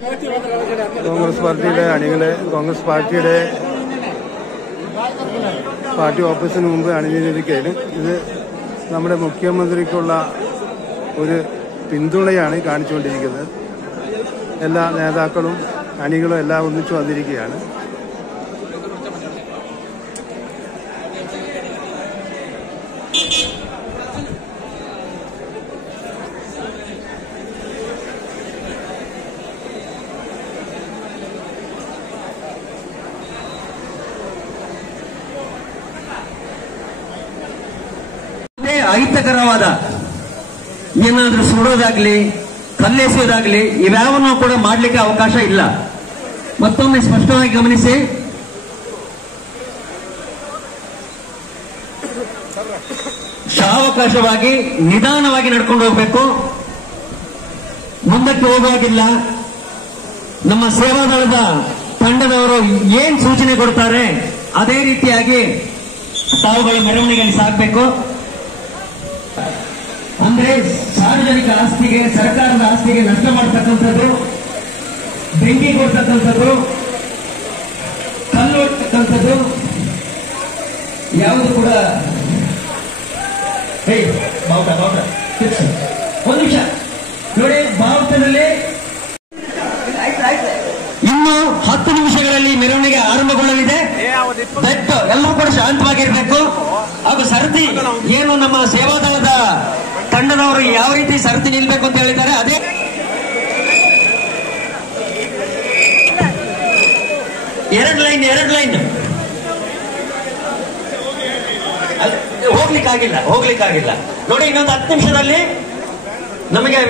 കോൺഗ്രസ് പാർട്ടിയുടെ അണികളെ കോൺഗ്രസ് പാർട്ടിയുടെ പാർട്ടി ഓഫീസിന് മുമ്പ് അണിഞ്ഞിരിക്കുകയാണ്. ഇത് നമ്മുടെ മുഖ്യമന്ത്രിക്കുള്ള ഒരു പിന്തുണയാണ് കാണിച്ചുകൊണ്ടിരിക്കുന്നത്. എല്ലാ നേതാക്കളും അണികളും എല്ലാം ഒന്നിച്ചു വന്നിരിക്കുകയാണ്. ಅಹಿತಕರವಾದ ಏನಾದ್ರೂ ಸುಡೋದಾಗ್ಲಿ ಕಲ್ಲೆಸೆಯೋದಾಗ್ಲಿ ಇವ್ಯಾವನ್ನೂ ಕೂಡ ಮಾಡಲಿಕ್ಕೆ ಅವಕಾಶ ಇಲ್ಲ. ಮತ್ತೊಮ್ಮೆ ಸ್ಪಷ್ಟವಾಗಿ ಗಮನಿಸಿ. ಸಾವಕಾಶವಾಗಿ ನಿಧಾನವಾಗಿ ನಡ್ಕೊಂಡು ಹೋಗ್ಬೇಕು. ಮುಂದಕ್ಕೆ ಹೋಗುವಾಗಿಲ್ಲ. ನಮ್ಮ ಸೇವಾದಳದ ತಂಡದವರು ಏನ್ ಸೂಚನೆ ಕೊಡ್ತಾರೆ ಅದೇ ರೀತಿಯಾಗಿ ತಾವುಗಳ ಮೆರವಣಿಗೆಯಲ್ಲಿ ಸಾಗಬೇಕು. ಅಂದ್ರೆ ಸಾರ್ವಜನಿಕ ಆಸ್ತಿಗೆ, ಸರ್ಕಾರದ ಆಸ್ತಿಗೆ ನಷ್ಟ ಮಾಡತಕ್ಕಂಥದ್ದು, ಬೆಂಕಿ ಕೊಡ್ತಕ್ಕಂಥದ್ದು, ಕಲ್ಲು ಹೊಡ್ತಕ್ಕಂಥದ್ದು ಯಾವುದು ಕೂಡ ಒಂದು ನಿಮಿಷ ನೋಡಿ. ಭಾರತದಲ್ಲಿ ಇನ್ನು 10 ನಿಮಿಷಗಳಲ್ಲಿ ಮೆರವಣಿಗೆ ಆರಂಭಗೊಳ್ಳಲಿದೆ. ದಯವಿಟ್ಟು ಎಲ್ಲರೂ ಕೂಡ ಶಾಂತವಾಗಿರ್ಬೇಕು. ಹಾಗೂ ಸರತಿ ಏನು ನಮ್ಮ ಸೇವಾದಳದ ತಂಡದವರು ಯಾವ ರೀತಿ ಸರತಿ ನಿಲ್ಬೇಕು ಅಂತ ಹೇಳಿದ್ದಾರೆ ಅದೇ ಎರಡು ಲೈನ್ ಹೋಗ್ಲಿಕ್ಕಾಗಿಲ್ಲ ನೋಡಿ. ಇನ್ನೊಂದು 10 ನಿಮಿಷದಲ್ಲಿ ನಮಗೆ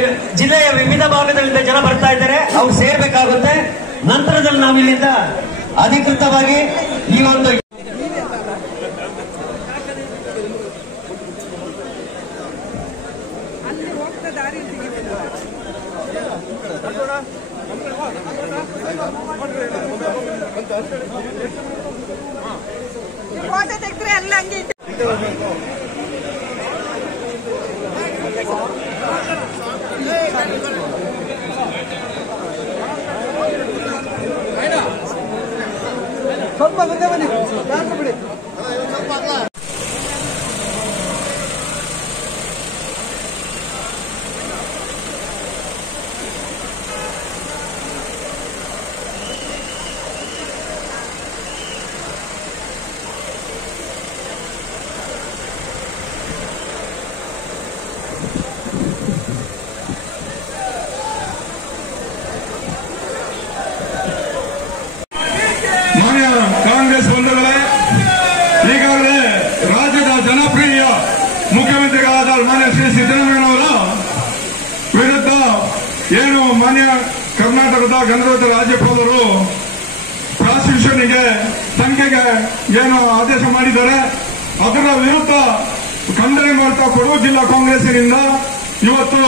ಜಿಲ್ಲೆಯ ವಿವಿಧ ಭಾಗದಲ್ಲಿಂದ ಜನ ಬರ್ತಾ ಇದ್ದಾರೆ, ಅವ್ರು ಸೇರ್ಬೇಕಾಗುತ್ತೆ. ನಂತರದಲ್ಲಿ ನಾವು ಇಲ್ಲಿಂದ ಅಧಿಕೃತವಾಗಿ ಈ ಒಂದು ಸ್ವಲ್ಪ ಮುಂದೆ ಬನ್ನಿ. ಬಿಡಿ. ಕಾಂಗ್ರೆಸ್ ಬಂಧುಗಳೇ, ಈಗಾಗಲೇ ರಾಜ್ಯದ ಜನಪ್ರಿಯ ಮುಖ್ಯಮಂತ್ರಿಗಳಾದ ಮಾನ್ಯ ಶ್ರೀ ಸಿದ್ದರಾಮಯ್ಯನವರ ವಿರುದ್ಧ ಏನು ಮಾನ್ಯ ಕರ್ನಾಟಕದ ಗಣರಾಜ್ಯ ರಾಜ್ಯಪಾಲರು ಪ್ರಾಸಿಕ್ಯೂಷನ್ಗೆ ತನಿಖೆಗೆ ಏನು ಆದೇಶ ಮಾಡಿದ್ದಾರೆ, ಅದರ ವಿರುದ್ಧ ಖಂಡನೆ ಮಾಡ್ತಾ ಕೊಡಗು ಜಿಲ್ಲಾ ಕಾಂಗ್ರೆಸ್ಸಿನಿಂದ ಇವತ್ತು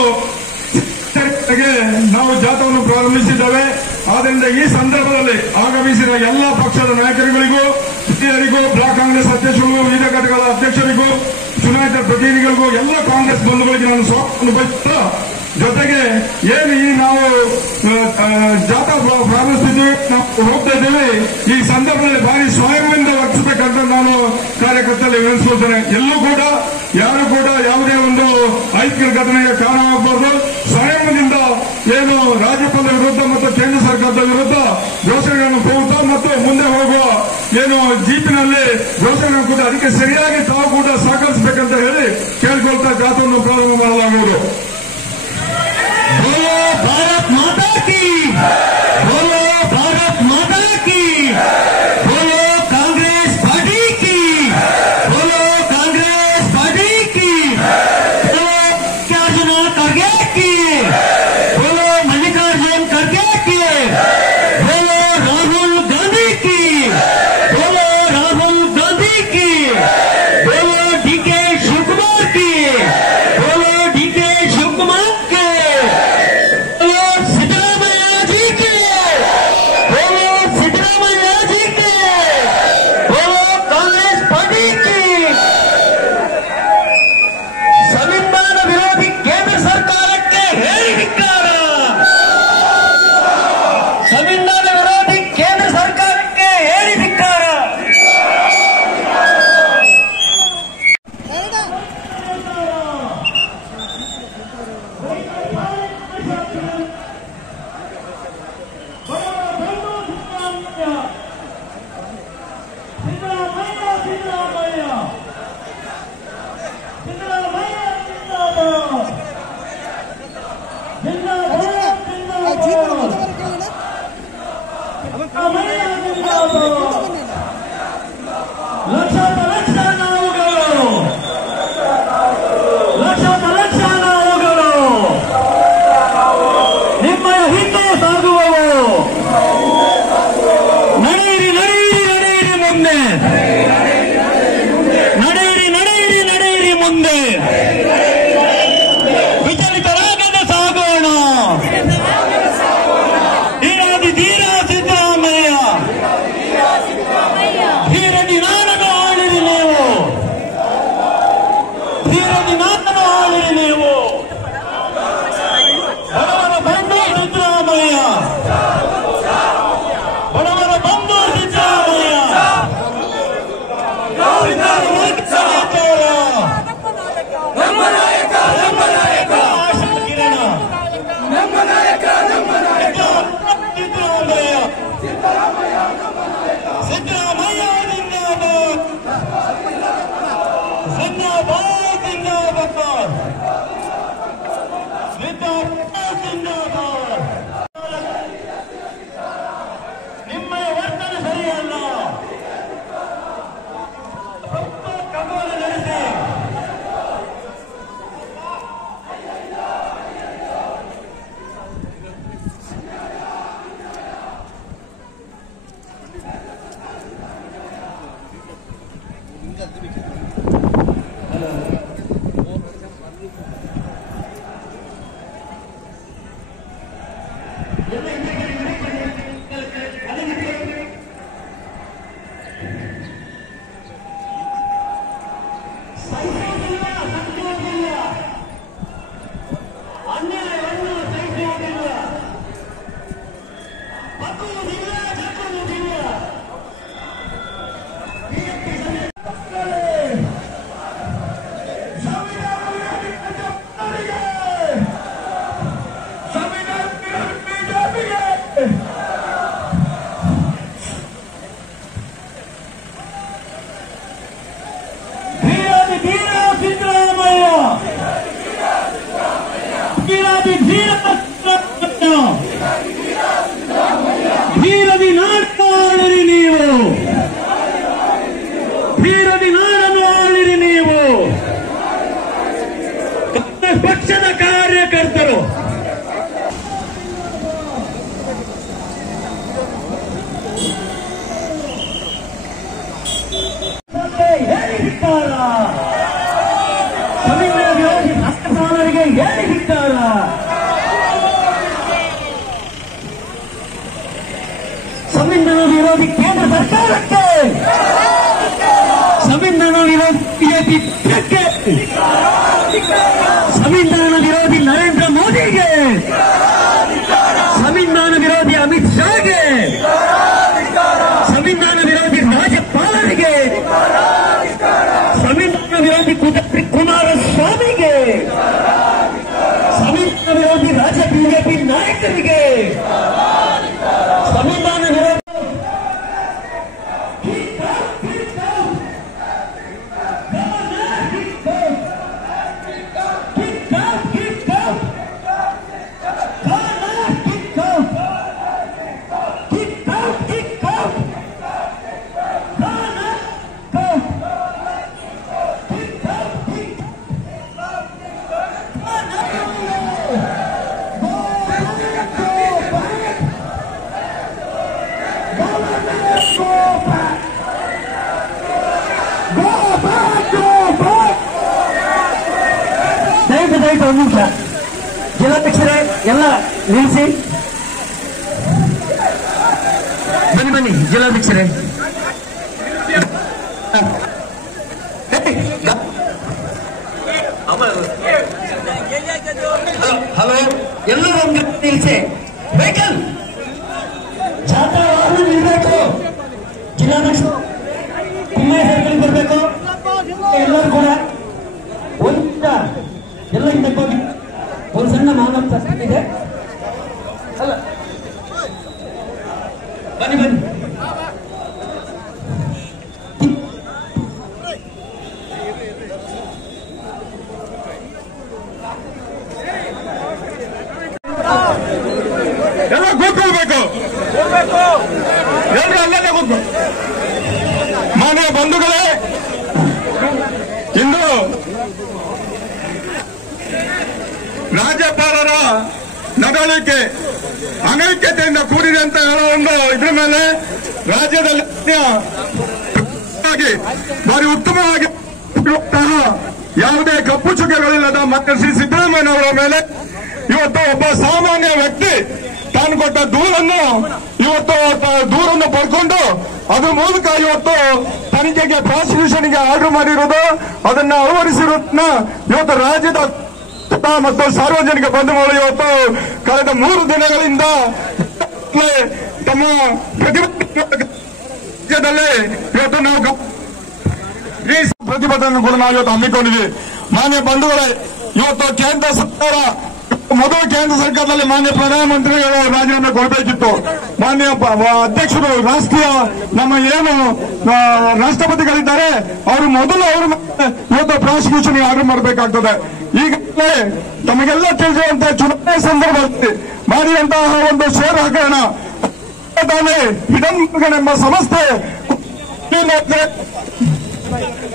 ನಾವು ಜಾಥಾವನ್ನು ಪ್ರಾರಂಭಿಸಿದ್ದೇವೆ. ಆದ್ದರಿಂದ ಈ ಸಂದರ್ಭದಲ್ಲಿ ಆಗಮಿಸಿದ ಎಲ್ಲ ಪಕ್ಷದ ನಾಯಕರುಗಳಿಗೂ, ಹಿರಿಯರಿಗೂ, ಬ್ಲಾಕ್ ಕಾಂಗ್ರೆಸ್ ಅಧ್ಯಕ್ಷರಿಗೂ, ವಿವಿಧ ಘಟಕಗಳ ಅಧ್ಯಕ್ಷರಿಗೂ, ಚುನಾಯಿತ ಪ್ರತಿನಿಧಿಗಳಿಗೂ, ಎಲ್ಲ ಕಾಂಗ್ರೆಸ್ ಬಂಧುಗಳಿಗೆ ನಾನು ಸ್ವಾಗತ ಬಯಸುತ್ತಾ, ಜೊತೆಗೆ ಏನು ಈ ನಾವು ಜಾಥಾ ಪ್ರಾರಂಭಿಸಿದ್ದೀವಿ, ನಾವು ಹೋಗ್ತಾ ಇದ್ದೇವೆ, ಈ ಸಂದರ್ಭದಲ್ಲಿ ಭಾರಿ ಸ್ವಯಂದಿಂದ ವರ್ತಿಸಬೇಕಂತ ನಾನು ಕಾರ್ಯಕರ್ತರಲ್ಲಿ ವಿನಂತಿಸುತ್ತೇನೆ. ಎಲ್ಲೂ ಕೂಡ ಯಾರು ಕೂಡ ಯಾವುದೇ ಒಂದು ಐಕ್ಯ ಘಟನೆಗೆ ಕಾರಣವಾಗಬಾರದು. ಸ್ವಯಂದಿಂದ ಏನು ರಾಜ್ಯಪಾಲರ ವಿರುದ್ಧ ಮತ್ತು ಕೇಂದ್ರ ಸರ್ಕಾರದ ವಿರುದ್ಧ ಘೋಷಣೆಗಳನ್ನು ಕೂಗುತ್ತಾ ಮತ್ತು ಮುಂದೆ ಹೋಗುವ ಏನು ಜೀಪಿನಲ್ಲಿ ಘೋಷಣೆಗಳನ್ನು ಕೂಡ ಅದಕ್ಕೆ ಸರಿಯಾಗಿ ತಾವು ಕೂಡ ಸಹಕರಿಸಬೇಕಂತ ಹೇಳಿ ಕೇಳಿಕೊಳ್ತಾ ಜಾಥಾವನ್ನು ಪ್ರಾರಂಭ ಮಾಡಲಾಗುವುದು. ಭಾರತ್ ಮಾತಾ ಕಿ, ಬೋಲೋ ಭಾರತ್ ಮಾತಾ ಕಿ, ಬೋಲೋ ಕಾಂಗ್ರೆಸ್ ಪಾರ್ಟಿ ಕಿ, ಬೋಲೋ ಕಾಂಗ್ರೆಸ್ ಪಾರ್ಟಿ ಕಿ, ಬೋಲೋ ಮಲ್ಲಿಕಾರ್ಜುನ ಖರ್ಗೆ ಕಿ, ಬೋಲೋ ಮಲ್ಲಿಕಾರ್ಜುನ್ ಖರ್ಗೆ ಕಿ, ಬೋಲೋ ರಾಹುಲ್ ಗಾಂಧಿ ಕಿ, ಬೋಲೋ ರಾಹುಲ್ ಗಾಂಧಿ ಕಿ, ಬೋಲೋ ಡಿಕೆ ಶಿವಕುಮಾರ್ ಕಿ, ಬೋಲೋ ಡಿಕೆ ಶಿವಕುಮಾರ್ ಕೆ, ಸಿದ್ದರಾಮಯ್ಯ ಸಂವಿಧಾನ ವಿರೋಧಿ ಕೇಂದ್ರ ಸರ್ಕಾರಕ್ಕೆ ಹೇಳಿ ಧಿಕ್ಕಾರ. ಧೀರದಿ ನಾಡನ್ನು ಆಳಿರಿ ನೀವು, ಧೀರದಿ ನಾಡನ್ನು ಆಳಿರಿ ನೀವು. ಪಕ್ಷದ ಕಾರ್ಯಕರ್ತರು ಹೇಳಿದ್ದಾರೆ, ಸಂವಿಧಾನ ವಿರೋಧಿ ರಾಷ್ಟ್ರಪಾಲರಿಗೆ ಹೇಳಿದ್ದಾರೆ. ಸಂವಿಧಾನ ವಿರೋಧಿ ಕೇಂದ್ರ ಸರ್ಕಾರಕ್ಕೆ, ಸಂವಿಧಾನ ವಿರೋಧಿ ಬಿಜೆಪಿಗೆ, ಸಂವಿಧಾನ ವಿರೋಧಿ ನರೇಂದ್ರ ಮೋದಿಗೆ, ಸಂವಿಧಾನ ವಿರೋಧಿ ಅಮಿತ್ ಶಾಗೆ, ಸಂವಿಧಾನ ವಿರೋಧಿ ರಾಜ್ಯಪಾಲರಿಗೆ, ಸಂವಿಧಾನ ವಿರೋಧಿ ಕುಮಾರಸ್ವಾಮಿಗೆ, ಸಂವಿಧಾನ ವಿರೋಧಿ ರಾಜ್ಯ ಬಿಜೆಪಿ ನಾಯಕರಿಗೆ, ಸಂವಿಧಾನ ವಿರೋಧಿ ದಯವಿಟ್ಟು ಒಂದು ನಿಮಿಷ ಜಿಲ್ಲಾಧ್ಯಕ್ಷರೇ ಎಲ್ಲ ನಿಲ್ಲಿಸಿ, ಬನ್ನಿ ಬನ್ನಿ ಜಿಲ್ಲಾಧ್ಯಕ್ಷರೇ. ಹಲೋ, ಎಲ್ಲರೂ ಒಂದು ನಿಲ್ಲಿಸಿ. ವೆಹಿಕಲ್ ಶಾಂತವಾಗಿ ನಿಲ್ಬೇಕು. ಜಿಲ್ಲಾಧ್ಯಕ್ಷ ಕುಮ್ಮೆ ಬರಬೇಕು. ಎಲ್ಲರೂ ಕೂಡ ಎಲ್ಲ ಹಿಂದಕ್ಕೋಗಿ ಒಂದು ಸಣ್ಣ ಮಾನವ ಪ್ರಶ್ನೆ ಇದೆ. ಅಲ್ಲ ಬನ್ನಿ ಬನ್ನಿ. ಎಲ್ಲ ಕೂತ್ಕೊಳ್ಬೇಕು, ಎಲ್ಲರೂ ಅಲ್ಲೇ ಕೂತ್ಕೊ. ಮಾನ್ಯ ಬಂಧುಗಳೇ, ಇಂದು ರಾಜ್ಯಪಾಲರ ನಡವಳಿಕೆ ಅನೈಕ್ಯತೆಯಿಂದ ಕೂಡಿದೆ ಅಂತ ಹೇಳೋ ಒಂದು ಇದ್ರ ಮೇಲೆ ರಾಜ್ಯದಲ್ಲಿ ಭಾರಿ ಉತ್ತಮವಾಗಿ ಯಾವುದೇ ಕಪ್ಪು ಚುಕ್ಕೆಗಳಿಲ್ಲದ ಮತ್ತೆ ಶ್ರೀ ಸಿದ್ದರಾಮಯ್ಯನವರ ಮೇಲೆ ಇವತ್ತು ಒಬ್ಬ ಸಾಮಾನ್ಯ ವ್ಯಕ್ತಿ ತಾನು ಕೊಟ್ಟ ದೂರನ್ನು ಪಡ್ಕೊಂಡು ಅದ್ರ ಮೂಲಕ ಇವತ್ತು ತನಿಖೆಗೆ ಪ್ರಾಸಿಕ್ಯೂಷನ್ಗೆ ಆರ್ಡರ್ ಮಾಡಿರೋದು, ಅದನ್ನ ಅಳವಡಿಸಿರೋದನ್ನ ಇವತ್ತು ರಾಜ್ಯದ ಮತ್ತು ಸಾರ್ವಜನಿಕ ಬಂಧುಗಳು ಇವತ್ತು ಕಳೆದ 3 ದಿನಗಳಿಂದ ತಮ್ಮ ಪ್ರತಿಭಟನೆ ಇವತ್ತು ನಾವು ಈ ಪ್ರತಿಭಟನೆ ಕೂಡ ನಾವು ಇವತ್ತು ಹಮ್ಮಿಕೊಂಡಿದ್ವಿ. ಮಾನ್ಯ ಬಂಧುಗಳೇ, ಇವತ್ತು ಕೇಂದ್ರ ಸರ್ಕಾರ ಮೊದಲು ಕೇಂದ್ರ ಸರ್ಕಾರದಲ್ಲಿ ಮಾನ್ಯ ಪ್ರಧಾನಮಂತ್ರಿಗಳು ರಾಜೀನಾಮೆ ಕೊಡಬೇಕಿತ್ತು. ಮಾನ್ಯ ಅಧ್ಯಕ್ಷರು ರಾಷ್ಟ್ರೀಯ ನಮ್ಮ ಏನು ರಾಷ್ಟ್ರಪತಿಗಳಿದ್ದಾರೆ ಅವರು ಮೊದಲು ಇವತ್ತು ಪ್ರಾಸಿಕ್ಯೂಷನ್ ಆರ್ಡರ್ ಮಾಡಬೇಕಾಗ್ತದೆ. ಈಗಾಗಲೇ ತಮಗೆಲ್ಲ ತಿಳಿಸುವಂತೆ ಚುನಾವಣೆ ಸಂದರ್ಭದಲ್ಲಿ ಮಾಡಿದಂತಹ ಒಂದು ಷೇರು ಹಗರಣ ಹಿಡನ್ ಎಂಬ ಸಂಸ್ಥೆ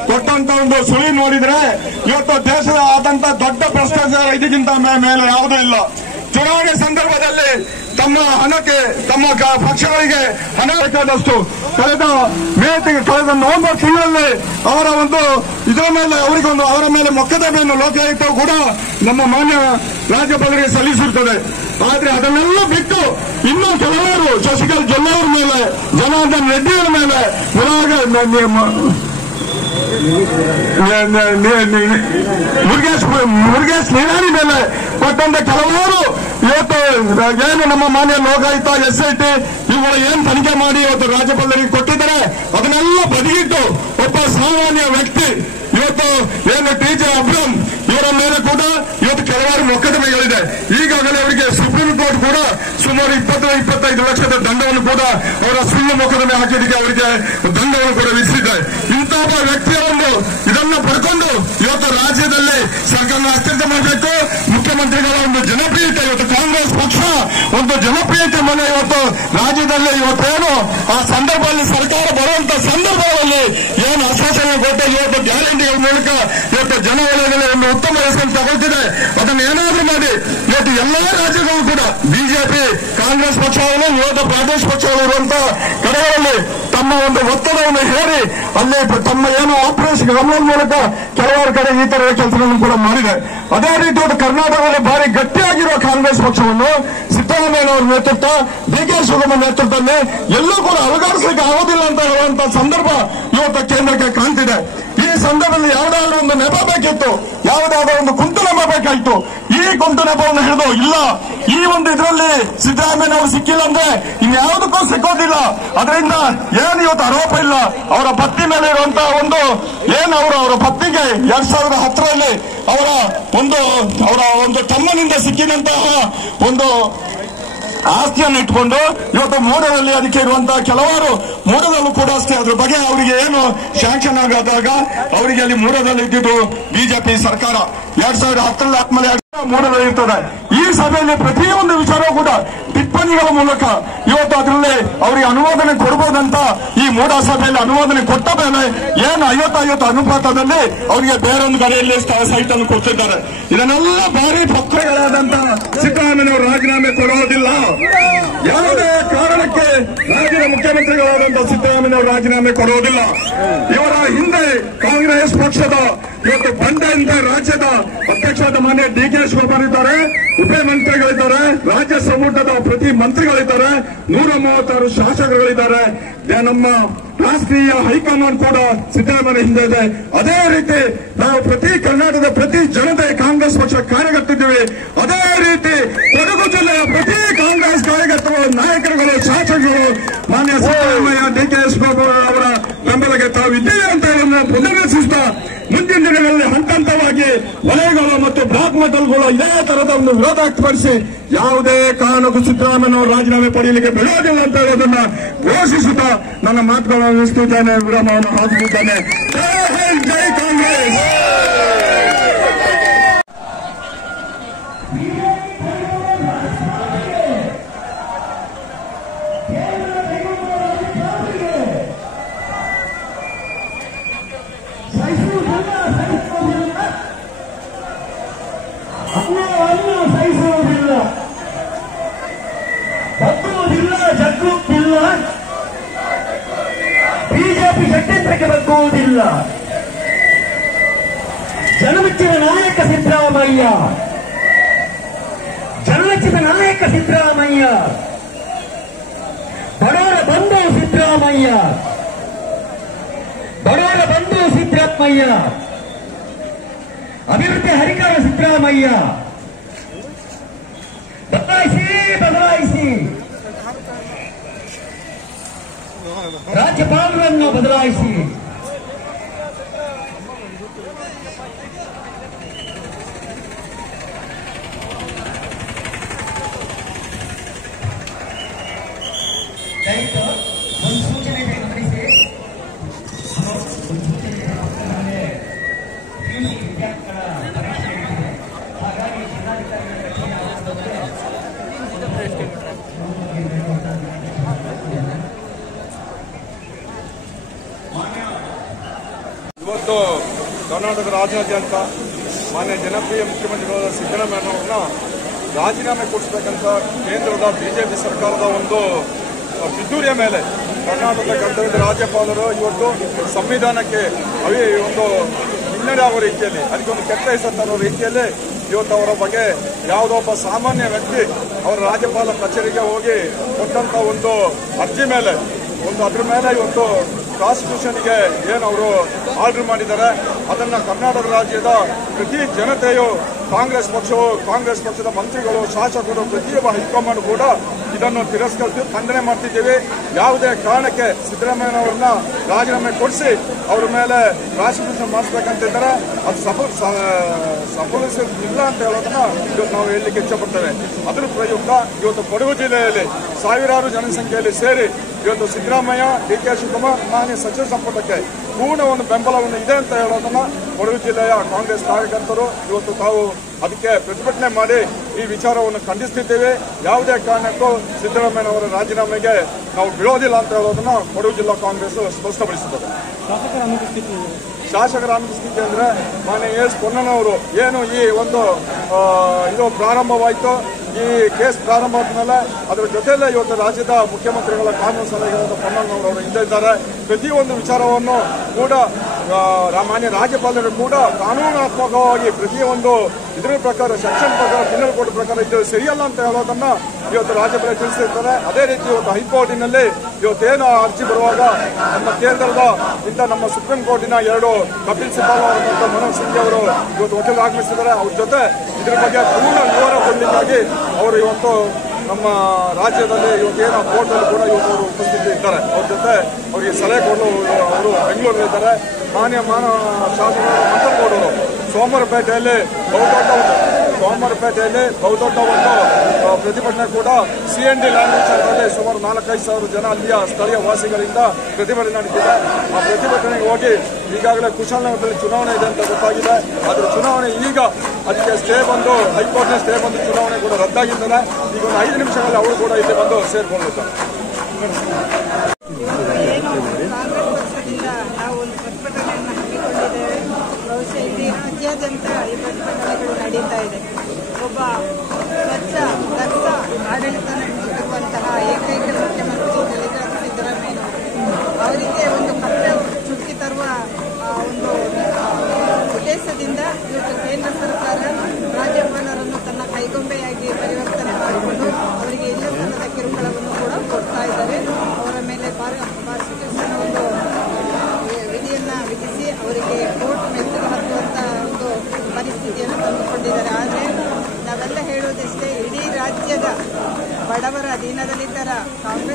ಕೊಟ್ಟಂತ ಒಂದು ಸುಳಿ ನೋಡಿದ್ರೆ ಇವತ್ತು ದೇಶದ ಆದಂತ ದೊಡ್ಡ ಭ್ರಷ್ಟಾಚಾರ ಇದಕ್ಕಿಂತ ಮೇಲೆ ಯಾವುದೂ ಇಲ್ಲ. ಚುನಾವಣೆ ಸಂದರ್ಭದಲ್ಲಿ ತಮ್ಮ ಹಣಕ್ಕೆ ತಮ್ಮ ಪಕ್ಷಗಳಿಗೆ ಹಣ ಬೇಕಾದಷ್ಟು ಕಳೆದ ನವೆಂಬರ್ ತಿಂಗಳಲ್ಲಿ ಅವರ ಒಂದು ಇದರ ಮೇಲೆ ಅವರ ಮೇಲೆ ಮೊಕದ್ದಮೆಯನ್ನು ಲೋಕಾಯುಕ್ತ ಕೂಡ ನಮ್ಮ ಮಾನ್ಯ ರಾಜ್ಯಪಾಲರಿಗೆ ಸಲ್ಲಿಸಿರುತ್ತದೆ. ಆದ್ರೆ ಅದನ್ನೆಲ್ಲ ಬಿಟ್ಟು ಇನ್ನೂ ಕೆಲವರು ಶಶಿಕಲಾ ಜೊಲ್ಲೆ ಅವರ ಮೇಲೆ, ಜನಾರ್ದನ್ ರೆಡ್ಡಿಯವರ ಮೇಲೆ, ಮುರುಗೇಶ್ ನಿರಾಣಿ ಮೇಲೆ ಕೊಟ್ಟಂತ ಕೆಲವರು ಇವತ್ತು ಏನು ನಮ್ಮ ಮಾನ್ಯ ಲೋಕಾಯುಕ್ತ SIT ಇವುಗಳು ಏನ್ ತನಿಖೆ ಮಾಡಿ ಇವತ್ತು ರಾಜ್ಯಪಾಲರಿಗೆ ಕೊಟ್ಟಿದ್ದಾರೆ ಅದನ್ನೆಲ್ಲ ಬದಿಗಿಟ್ಟು ಒಬ್ಬ ಸಾಮಾನ್ಯ ವ್ಯಕ್ತಿ ಇವತ್ತು ಏನು TJ ಅಬ್ರಹಂ ಇವರ ಮೇಲೆ ಕೂಡ ಇವತ್ತು ಕೆಲವಾರು ಮೊಕದ್ದಮೆಗಳಿದೆ. ಈಗಾಗಲೇ ಅವರಿಗೆ ಸುಪ್ರೀಂ ಕೋರ್ಟ್ ಕೂಡ ಸುಮಾರು 20-25 ಲಕ್ಷದ ದಂಡವನ್ನು ಕೂಡ ಅವರ ಸುಳ್ಳು ಮೊಕದ್ದಮೆ ಹಾಕಿದ್ದಕ್ಕೆ ಅವರಿಗೆ ದಂಡವನ್ನು ಕೂಡ ವಿಧಿಸಿದೆ. ಇಂತಹ ವ್ಯಕ್ತಿಯರನ್ನು ಇದನ್ನ ಪಡ್ಕೊಂಡು ಇವತ್ತು ರಾಜ್ಯದಲ್ಲಿ ಸರ್ಕಾರ ಅಸ್ತಿತ್ವ ಮಾಡಬೇಕು. ಮುಖ್ಯಮಂತ್ರಿಗಳ ಒಂದು ಜನಪ್ರಿಯತೆ ಇವತ್ತು ಕಾಂಗ್ರೆಸ್ ಪಕ್ಷ ಒಂದು ಜನಪ್ರಿಯತೆ ಮೇಲೆ ಇವತ್ತು ರಾಜ್ಯದಲ್ಲಿ ಇವತ್ತೇನು ಆ ಸಂದರ್ಭದಲ್ಲಿ ಸರ್ಕಾರ ಬರುವಂತ ಸಂದರ್ಭದಲ್ಲಿ ಏನು ಆಶ್ವಾಸನೆ ಕೊಟ್ಟು ಇವತ್ತು ಗ್ಯಾರಂಟಿಗಳ ಮೂಲಕ ಇವತ್ತು ಜನವಲಯದಲ್ಲಿ ಒಂದು ಉತ್ತಮ ಹೆಸರು ತಗೊಳ್ತಿದೆ. ಅದನ್ನು ಏನಾದ್ರೂ ಮಾಡಿ ಇವತ್ತು ಎಲ್ಲಾ ರಾಜ್ಯಗಳು ಕೂಡ ಬಿಜೆಪಿ ಕಾಂಗ್ರೆಸ್ ಪಕ್ಷಗಳು ವಿರೋಧ ಪ್ರಾದೇಶ ಪಕ್ಷಗಳು ಇರುವಂತಹ ಕಡೆಗಳಲ್ಲಿ ತಮ್ಮ ಒಂದು ಒತ್ತಡವನ್ನು ಹೇರಿ ಅಲ್ಲಿ ತಮ್ಮ ಏನು ಆಪರೇಷನ್ ಕಮಲ ಮೂಲಕ ಕೆಲವಾರು ಕಡೆ ಈ ತರದ ಕೆಲಸಗಳನ್ನು ಕೂಡ ಮಾಡಿದೆ. ಅದೇ ರೀತಿ ಒಂದು ಕರ್ನಾಟಕದಲ್ಲಿ ಭಾರಿ ಗಟ್ಟಿಯಾಗಿರುವ ಕಾಂಗ್ರೆಸ್ ಪಕ್ಷವನ್ನು ಸಿದ್ದರಾಮಯ್ಯನವರ ನೇತೃತ್ವ, DK ಶಿವಕುಮಾರ್ ನೇತೃತ್ವದಲ್ಲಿ ಎಲ್ಲೂ ಕೂಡ ಅಲುಗಾಡಿಸಲಿಕ್ಕೆ ಆಗೋದಿಲ್ಲ ಅಂತ ಹೇಳುವಂತಹ ಸಂದರ್ಭ ಇವತ್ತು ಕೇಂದ್ರಕ್ಕೆ ಕಾಣ್ತಿದೆ. ಈ ಸಂದರ್ಭದಲ್ಲಿ ಯಾವುದಾದ್ರೂ ಒಂದು ನೆಪ ಬೇಕಿತ್ತು, ಯಾವುದಾದ್ರೂ ಒಂದು ಕುಂಟು ನೆಪ ಬೇಕಾಯಿತು. ಈ ಕುಂಟು ನೆಪವನ್ನು ಹಿಡಿದು ಇಲ್ಲ ಈ ಒಂದು ಇದರಲ್ಲಿ ಸಿದ್ದರಾಮಯ್ಯನವರು ಸಿಕ್ಕಿಲ್ಲ ಅಂದ್ರೆ ಇನ್ಯಾವುದಕ್ಕೂ ಸಿಕ್ಕೋದಿಲ್ಲ. ಅದರಿಂದ ಏನು ಇವತ್ತು ಆರೋಪ ಇಲ್ಲ. ಅವರ ಪತ್ನಿ ಮೇಲೆ ಇರುವಂತಹ ಒಂದು ಏನು ಅವರ ಪತ್ನಿಗೆ 2010ರಲ್ಲಿ ಅವರ ಒಂದು ತಮ್ಮನಿಂದ ಸಿಕ್ಕಿದಂತಹ ಒಂದು ಆಸ್ತಿಯನ್ನು ಇಟ್ಕೊಂಡು ಇವತ್ತು ಮೂಡದಲ್ಲಿ ಅದಕ್ಕೆ ಇರುವಂತಹ ಕೆಲವರು ಮೂಡದಲ್ಲೂ ಕೂಡ ಅಷ್ಟೇ ಅದ್ರ ಬಗ್ಗೆ ಅವರಿಗೆ ಏನು ಶಾಂಕ್ಷನ್ ಆಗಾದಾಗ ಅವರಿಗೆ ಅಲ್ಲಿ ಮೂಡದಲ್ಲಿ ಇದ್ದಿದ್ದು ಬಿಜೆಪಿ ಸರ್ಕಾರ 2010ರಲ್ಲಿ ಆದ್ಮೇಲೆ ಮೂಡದಲ್ಲಿ ಇರ್ತದೆ. ಈ ಸಭೆಯಲ್ಲಿ ಪ್ರತಿಯೊಂದು ವಿಚಾರವೂ ಕೂಡ ಟಿಪ್ಪಣಿಗಳ ಮೂಲಕ ಇವತ್ತು ಅದರಲ್ಲಿ ಅವರಿಗೆ ಅನುಮೋದನೆ ಕೊಡಬಹುದಂತ ಈ ಮೂಡ ಸಭೆಯಲ್ಲಿ ಅನುಮೋದನೆ ಕೊಟ್ಟ ಮೇಲೆ ಏನು 50-50 ಅನುಪಾತದಲ್ಲಿ ಅವರಿಗೆ ಬೇರೊಂದು ಕಡೆಯಲ್ಲಿ ಸೈಟ್ ಅನ್ನು ಕೊಡ್ತಿದ್ದಾರೆ. ಇದನ್ನೆಲ್ಲ ಭಾರಿ ಪಕ್ಷಗಳಾದಂತಹ ಸಿದ್ದರಾಮಯ್ಯನವರು ರಾಜೀನಾಮೆ ಕೊಡುವುದಿಲ್ಲ. ಯಾವುದೇ ಕಾರಣಕ್ಕೆ ರಾಜ್ಯದ ಮುಖ್ಯಮಂತ್ರಿಗಳಾದಂತಹ ಸಿದ್ದರಾಮಯ್ಯನವರು ರಾಜೀನಾಮೆ ಕೊಡುವುದಿಲ್ಲ. ಇವರ ಹಿಂದೆ ಕಾಂಗ್ರೆಸ್ ಪಕ್ಷದ ಇವತ್ತು ಬಂಡೆಯಿಂದ ರಾಜ್ಯದ ಅಧ್ಯಕ್ಷರಾದ ಮಾನ್ಯ ಡಿ.ಕೆ. ಶಿವಕುಮಾರ್ ಇದ್ದಾರೆ, ಉಪಮಂತ್ರಿಗಳಿದ್ದಾರೆ, ರಾಜ್ಯ ಸಂಪುಟದ ಪ್ರತಿ ಮಂತ್ರಿಗಳಿದ್ದಾರೆ, 136 ಶಾಸಕರುಗಳಿದ್ದಾರೆ. ನಮ್ಮ ರಾಷ್ಟ್ರೀಯ ಹೈಕಮಾಂಡ್ ಕೂಡ ಸಿದ್ದರಾಮಯ್ಯ ಹಿಂದೆ ಇದೆ. ಅದೇ ರೀತಿ ನಾವು ಪ್ರತಿ ಕರ್ನಾಟಕದ ಪ್ರತಿ ಜನತೆ ಕಾಂಗ್ರೆಸ್ ಪಕ್ಷ ಕಾರ್ಯಕರ್ತಿದ್ದೀವಿ. ಅದೇ ರೀತಿ ಕೊಡಗು ಜಿಲ್ಲೆಯ ಪ್ರತಿ ಕಾಂಗ್ರೆಸ್ ಕಾರ್ಯಕರ್ತರು, ನಾಯಕರುಗಳು, ಶಾಸಕರು ಮಾನ್ಯ ಸಿದ್ದರಾಮಯ್ಯ, ಡಿ.ಕೆ. ಶಿವಕುಮಾರ್ ಅವರ ಬೆಂಬಲಕ್ಕೆ ತಾವಿದ್ದೀವಿ ಅಂತ ಪುನರ್ನಿರ್ಮಿಸುತ್ತಾ ಮುಂದಿನ ದಿನಗಳಲ್ಲಿ ಹಂತ ಹಂತವಾಗಿ ವಲಯಗಳು ಮತ್ತು ಬ್ಲಾಕ್ ಮಟ್ಟಲ್ಗಳು ಇದೇ ತರದ ಒಂದು ವಿರೋಧ ವ್ಯಕ್ತಪಡಿಸಿ ಯಾವುದೇ ಕಾರಣಕ್ಕೂ ಸಿದ್ದರಾಮಯ್ಯ ರಾಜೀನಾಮೆ ಪಡೆಯಲಿಕ್ಕೆ ಬಿಡೋದಿಲ್ಲ ಅಂತ ಹೇಳೋದನ್ನ ಘೋಷಿಸುತ್ತಾ ನನ್ನ ಮಾತುಗಳನ್ನು ನಿಲ್ಲಿಸುತ್ತಿದ್ದೇನೆ, ವಿರಾಮವನ್ನು ಹಾಕುತ್ತಿದ್ದೇನೆ. ಜೈ ಹಿಂದ್, ಜೈ ಕಾಂಗ್ರೆಸ್. ಸಹಿಸುವುದಿಲ್ಲ, ಬಗ್ಗುವುದಿಲ್ಲ, ಜಗ್ಗುತ್ತಿಲ್ಲ, ಬಿಜೆಪಿ ಷಡ್ಯಂತ್ರಕ್ಕೆ ಬಗ್ಗುವುದಿಲ್ಲ. ಜನಮೆಚ್ಚಿದ ನಾಯಕ ಸಿದ್ದರಾಮಯ್ಯ, ಜನಮೆಚ್ಚಿದ ನಾಯಕ ಸಿದ್ದರಾಮಯ್ಯ, ಬಡವರ ಬಂಧು ಸಿದ್ದರಾಮಯ್ಯ, ಬಡವರ ಬಂಧು ಸಿದ್ದರಾಮಯ್ಯ, ಅಭಿವೃದ್ಧಿ ಹರಿಕಾರ ಸಿದ್ದರಾಮಯ್ಯ. ಬದಲಾಯಿಸಿ, ಬದಲಾಯಿಸಿ, ರಾಜ್ಯಪಾಲರನ್ನು ಬದಲಾಯಿಸಿ. ದಯವಿಟ್ಟು ಒಂದು ಸೂಚನೆ ಗಮನಿಸಿ. ವಿದ್ಯಾರ್ಥಿಗಳ ಪರೀಕ್ಷೆ ಇದೆ, ಹಾಗಾಗಿ ಜಿಲ್ಲಾಧಿಕಾರಿಗಳ ಇವತ್ತು ಕರ್ನಾಟಕ ರಾಜ್ಯಾದ್ಯಂತ ಮಾನ್ಯ ಜನಪ್ರಿಯ ಮುಖ್ಯಮಂತ್ರಿಗಳಾದ ಸಿದ್ದರಾಮಯ್ಯನವರನ್ನ ರಾಜೀನಾಮೆ ಕೊಡಿಸಬೇಕಂತ ಕೇಂದ್ರದ ಬಿಜೆಪಿ ಸರ್ಕಾರದ ಒಂದು ಪಿತೂರಿಯ ಮೇಲೆ ಕರ್ನಾಟಕದ ಗಂಟಲಿನ ರಾಜ್ಯಪಾಲರು ಇವತ್ತು ಸಂವಿಧಾನಕ್ಕೆ ಒಂದು ಹಿನ್ನಡೆ ಆಗೋ ರೀತಿಯಲ್ಲಿ, ಅದಕ್ಕೆ ಒಂದು ಕೆಟ್ಟ ಹೆಸರು ತರೋ ರೀತಿಯಲ್ಲಿ ಇವತ್ತು ಅವರ ಬಗ್ಗೆ ಯಾವುದೋ ಒಬ್ಬ ಸಾಮಾನ್ಯ ವ್ಯಕ್ತಿ ಅವರ ರಾಜ್ಯಪಾಲ ಕಚೇರಿಗೆ ಹೋಗಿ ಕೊಟ್ಟಂತ ಒಂದು ಅರ್ಜಿ ಮೇಲೆ ಅದ್ರ ಮೇಲೆ ಇವತ್ತು ಕಾನ್ಸ್ಟಿಟ್ಯೂಷನ್ಗೆ ಏನು ಅವರು ಆರ್ಡರ್ ಮಾಡಿದ್ದಾರೆ, ಅದನ್ನ ಕರ್ನಾಟಕ ರಾಜ್ಯದ ಪ್ರತಿ ಜನತೆಯು, ಕಾಂಗ್ರೆಸ್ ಪಕ್ಷದ ಮಂತ್ರಿಗಳು, ಶಾಸಕರು, ಪ್ರತಿಯೊಬ್ಬ ಹೈಕಮಾಂಡ್ ಕೂಡ ಇದನ್ನು ತಿರಸ್ಕರಿಸಿ ಖಂಡನೆ ಮಾಡ್ತಿದ್ದೀವಿ. ಯಾವುದೇ ಕಾರಣಕ್ಕೆ ಸಿದ್ದರಾಮಯ್ಯನವರನ್ನ ರಾಜೀನಾಮೆ ಕೊಡಿಸಿ ಅವರ ಮೇಲೆ ಕಾನ್ಸ್ಟಿಟ್ಯೂಷನ್ ಮಾಡಿಸ್ಬೇಕಂತಿದ್ದಾರೆ. ಅದು ಸಫಲಿಸಿಲ್ಲ ಅಂತ ಹೇಳೋದನ್ನ ಇವತ್ತು ನಾವು ಹೇಳಲಿಕ್ಕೆ ಇಚ್ಛಪಡ್ತೇವೆ. ಅದರ ಪ್ರಯುಕ್ತ ಇವತ್ತು ಕೊಡಗು ಜಿಲ್ಲೆಯಲ್ಲಿ ಸಾವಿರಾರು ಜನಸಂಖ್ಯೆಯಲ್ಲಿ ಸೇರಿ ಇವತ್ತು ಸಿದ್ದರಾಮಯ್ಯ, ಡಿ.ಕೆ. ಶಿವಕುಮಾರ್ ಮಾನ್ಯ ಸಚಿವ ಸಂಪುಟಕ್ಕೆ ಪೂರ್ಣ ಒಂದು ಬೆಂಬಲವನ್ನು ಇದೆ ಅಂತ ಹೇಳೋದನ್ನ ಕೊಡಗು ಜಿಲ್ಲೆಯ ಕಾಂಗ್ರೆಸ್ ಕಾರ್ಯಕರ್ತರು ಇವತ್ತು ತಾವು ಅದಕ್ಕೆ ಪ್ರತಿಭಟನೆ ಮಾಡಿ ಈ ವಿಚಾರವನ್ನು ಖಂಡಿಸುತ್ತಿದ್ದೇವೆ. ಯಾವುದೇ ಕಾರಣಕ್ಕೂ ಸಿದ್ದರಾಮಯ್ಯನವರ ರಾಜೀನಾಮೆಗೆ ನಾವು ಬಿಡೋದಿಲ್ಲ ಅಂತ ಹೇಳೋದನ್ನ ಕೊಡಗು ಜಿಲ್ಲಾ ಕಾಂಗ್ರೆಸ್ ಸ್ಪಷ್ಟಪಡಿಸುತ್ತದೆ. ಶಾಸಕರ ಅನುಪಸ್ಥಿತಿ ಅಂದ್ರೆ ಮಾನ್ಯ ಎಸ್ ಪೊನ್ನಣ್ಣವರು ಏನು ಈ ಒಂದು ಇದು ಪ್ರಾರಂಭವಾಯಿತು, ಈ ಕೇಸ್ ಪ್ರಾರಂಭ ಆದ್ಮೇಲೆ ಅದರ ಜೊತೆಯಲ್ಲೇ ಇವತ್ತು ರಾಜ್ಯದ ಮುಖ್ಯಮಂತ್ರಿಗಳ ಕಾನೂನು ಸಲಹೆಗಾರರಾದ ಪೊನ್ನಣ್ಣವರು ಹಿಂದೆ ಇದ್ದಾರೆ. ಪ್ರತಿಯೊಂದು ವಿಚಾರವನ್ನು ಕೂಡ ಮಾನ್ಯ ರಾಜ್ಯಪಾಲರು ಕೂಡ ಕಾನೂನಾತ್ಮಕವಾಗಿ ಪ್ರತಿಯೊಂದು ಇದರ ಪ್ರಕಾರ ಸೆಕ್ಷನ್ ಪ್ರಕಾರ ಪಿನಲ್ ಕೋಡ್ ಪ್ರಕಾರ ಇದು ಸರಿಯಲ್ಲ ಅಂತ ಹೇಳೋದನ್ನ ಇವತ್ತು ರಾಜ್ಯಪಾಲ ತಿಳಿಸಿರ್ತಾರೆ. ಅದೇ ರೀತಿ ಇವತ್ತು ಹೈಕೋರ್ಟಿನಲ್ಲಿ ಇವತ್ತೇನು ಅರ್ಜಿ ಬರುವಾಗ ನಮ್ಮ ಕೇಂದ್ರದ ನಮ್ಮ ಸುಪ್ರೀಂ ಕೋರ್ಟಿನ 2 ಕಪಿಲ್ ಸಿಬಲ್ ಅವರು ಮತ್ತು ಮನೋಜ್ ಸಿಂಗ್ ಅವರು ಇವತ್ತು ವಕೀಲರು ಆಗಮಿಸಿದ್ದಾರೆ. ಅವ್ರ ಜೊತೆ ಇದ್ರ ಬಗ್ಗೆ ಪೂರ್ಣ ವಿವರ ಕೊಡಲಿಕ್ಕಾಗಿ ಅವರು ಇವತ್ತು ನಮ್ಮ ರಾಜ್ಯದಲ್ಲಿ ಇವತ್ತೇನು ಕೋರ್ಟಲ್ಲಿ ಕೂಡ ಇವತ್ತು ಅವರು ಉಪಸ್ಥಿತಿ ಇದ್ದಾರೆ. ಅವ್ರ ಜೊತೆ ಅವರಿಗೆ ಸಲಹೆ ಕೊಡಲು ಅವರು ಬೆಂಗಳೂರಲ್ಲಿದ್ದಾರೆ. ಮಾನ್ಯ ಶಾಸಕರು ಮಂತ್ರಗೌಡರು ಸೋಮವಾರಪೇಟೆಯಲ್ಲಿ ಬಹುದೊಡ್ಡ ಒಂದು ಪ್ರತಿಭಟನೆ ಕೂಡ CND ಲ್ಯಾಂಗ್ವೇಜ್ ಸೆಂಟರ್ನಲ್ಲಿ ಸುಮಾರು 4-5 ಸಾವಿರ ಜನ ಅಲ್ಲಿಯ ಸ್ಥಳೀಯ ವಾಸಿಗಳಿಂದ ಪ್ರತಿಭಟನೆ ನಡೆದಿದೆ. ಆ ಪ್ರತಿಭಟನೆಗೆ ಹೋಗಿ ಈಗಾಗಲೇ ಕುಶಾಲನಗರದಲ್ಲಿ ಚುನಾವಣೆ ಇದೆ ಅಂತ ಗೊತ್ತಾಗಿದೆ. ಆದ್ರೆ ಚುನಾವಣೆ ಈಗ ಅದಕ್ಕೆ ಸ್ಟೇ ಬಂದು ಹೈಕೋರ್ಟ್ನ ಸ್ಟೇ ಬಂದು ಚುನಾವಣೆ ಕೂಡ ರದ್ದಾಗಿದ್ದಾರೆ. ಈಗ ಒಂದು 5 ನಿಮಿಷಗಳಲ್ಲಿ ಅವರು ಕೂಡ ಇಲ್ಲಿ ಬಂದು ಸೇರ್ಕೊಂಡಿದ್ದಾರೆ. ನಾವು ಒಂದು ಪ್ರತಿಭಟನೆಯನ್ನು ಹಮ್ಮಿಕೊಂಡಿದ್ದೇವೆ. ಬಹುಶಃ ಇಡೀ ರಾಜ್ಯಾದ್ಯಂತ ಈ ಪ್ರತಿಭಟನೆಗಳು ನಡೀತಾ ಇದೆ. ಒಬ್ಬ ಸ್ವಚ್ಛ ದಕ್ಷ ಆಡಳಿತ ನಡೆಸುತ್ತಿರುವಂತಹ ಏಕೈಕ ಮುಖ್ಯಮಂತ್ರಿ ಸಿದ್ದರಾಮಯ್ಯನವರು ಅವರಿಗೆ ಒಂದು ಕಪ್ಪೆ ಚುಕ್ಕಿ ತರುವ ಒಂದು ಉದ್ದೇಶ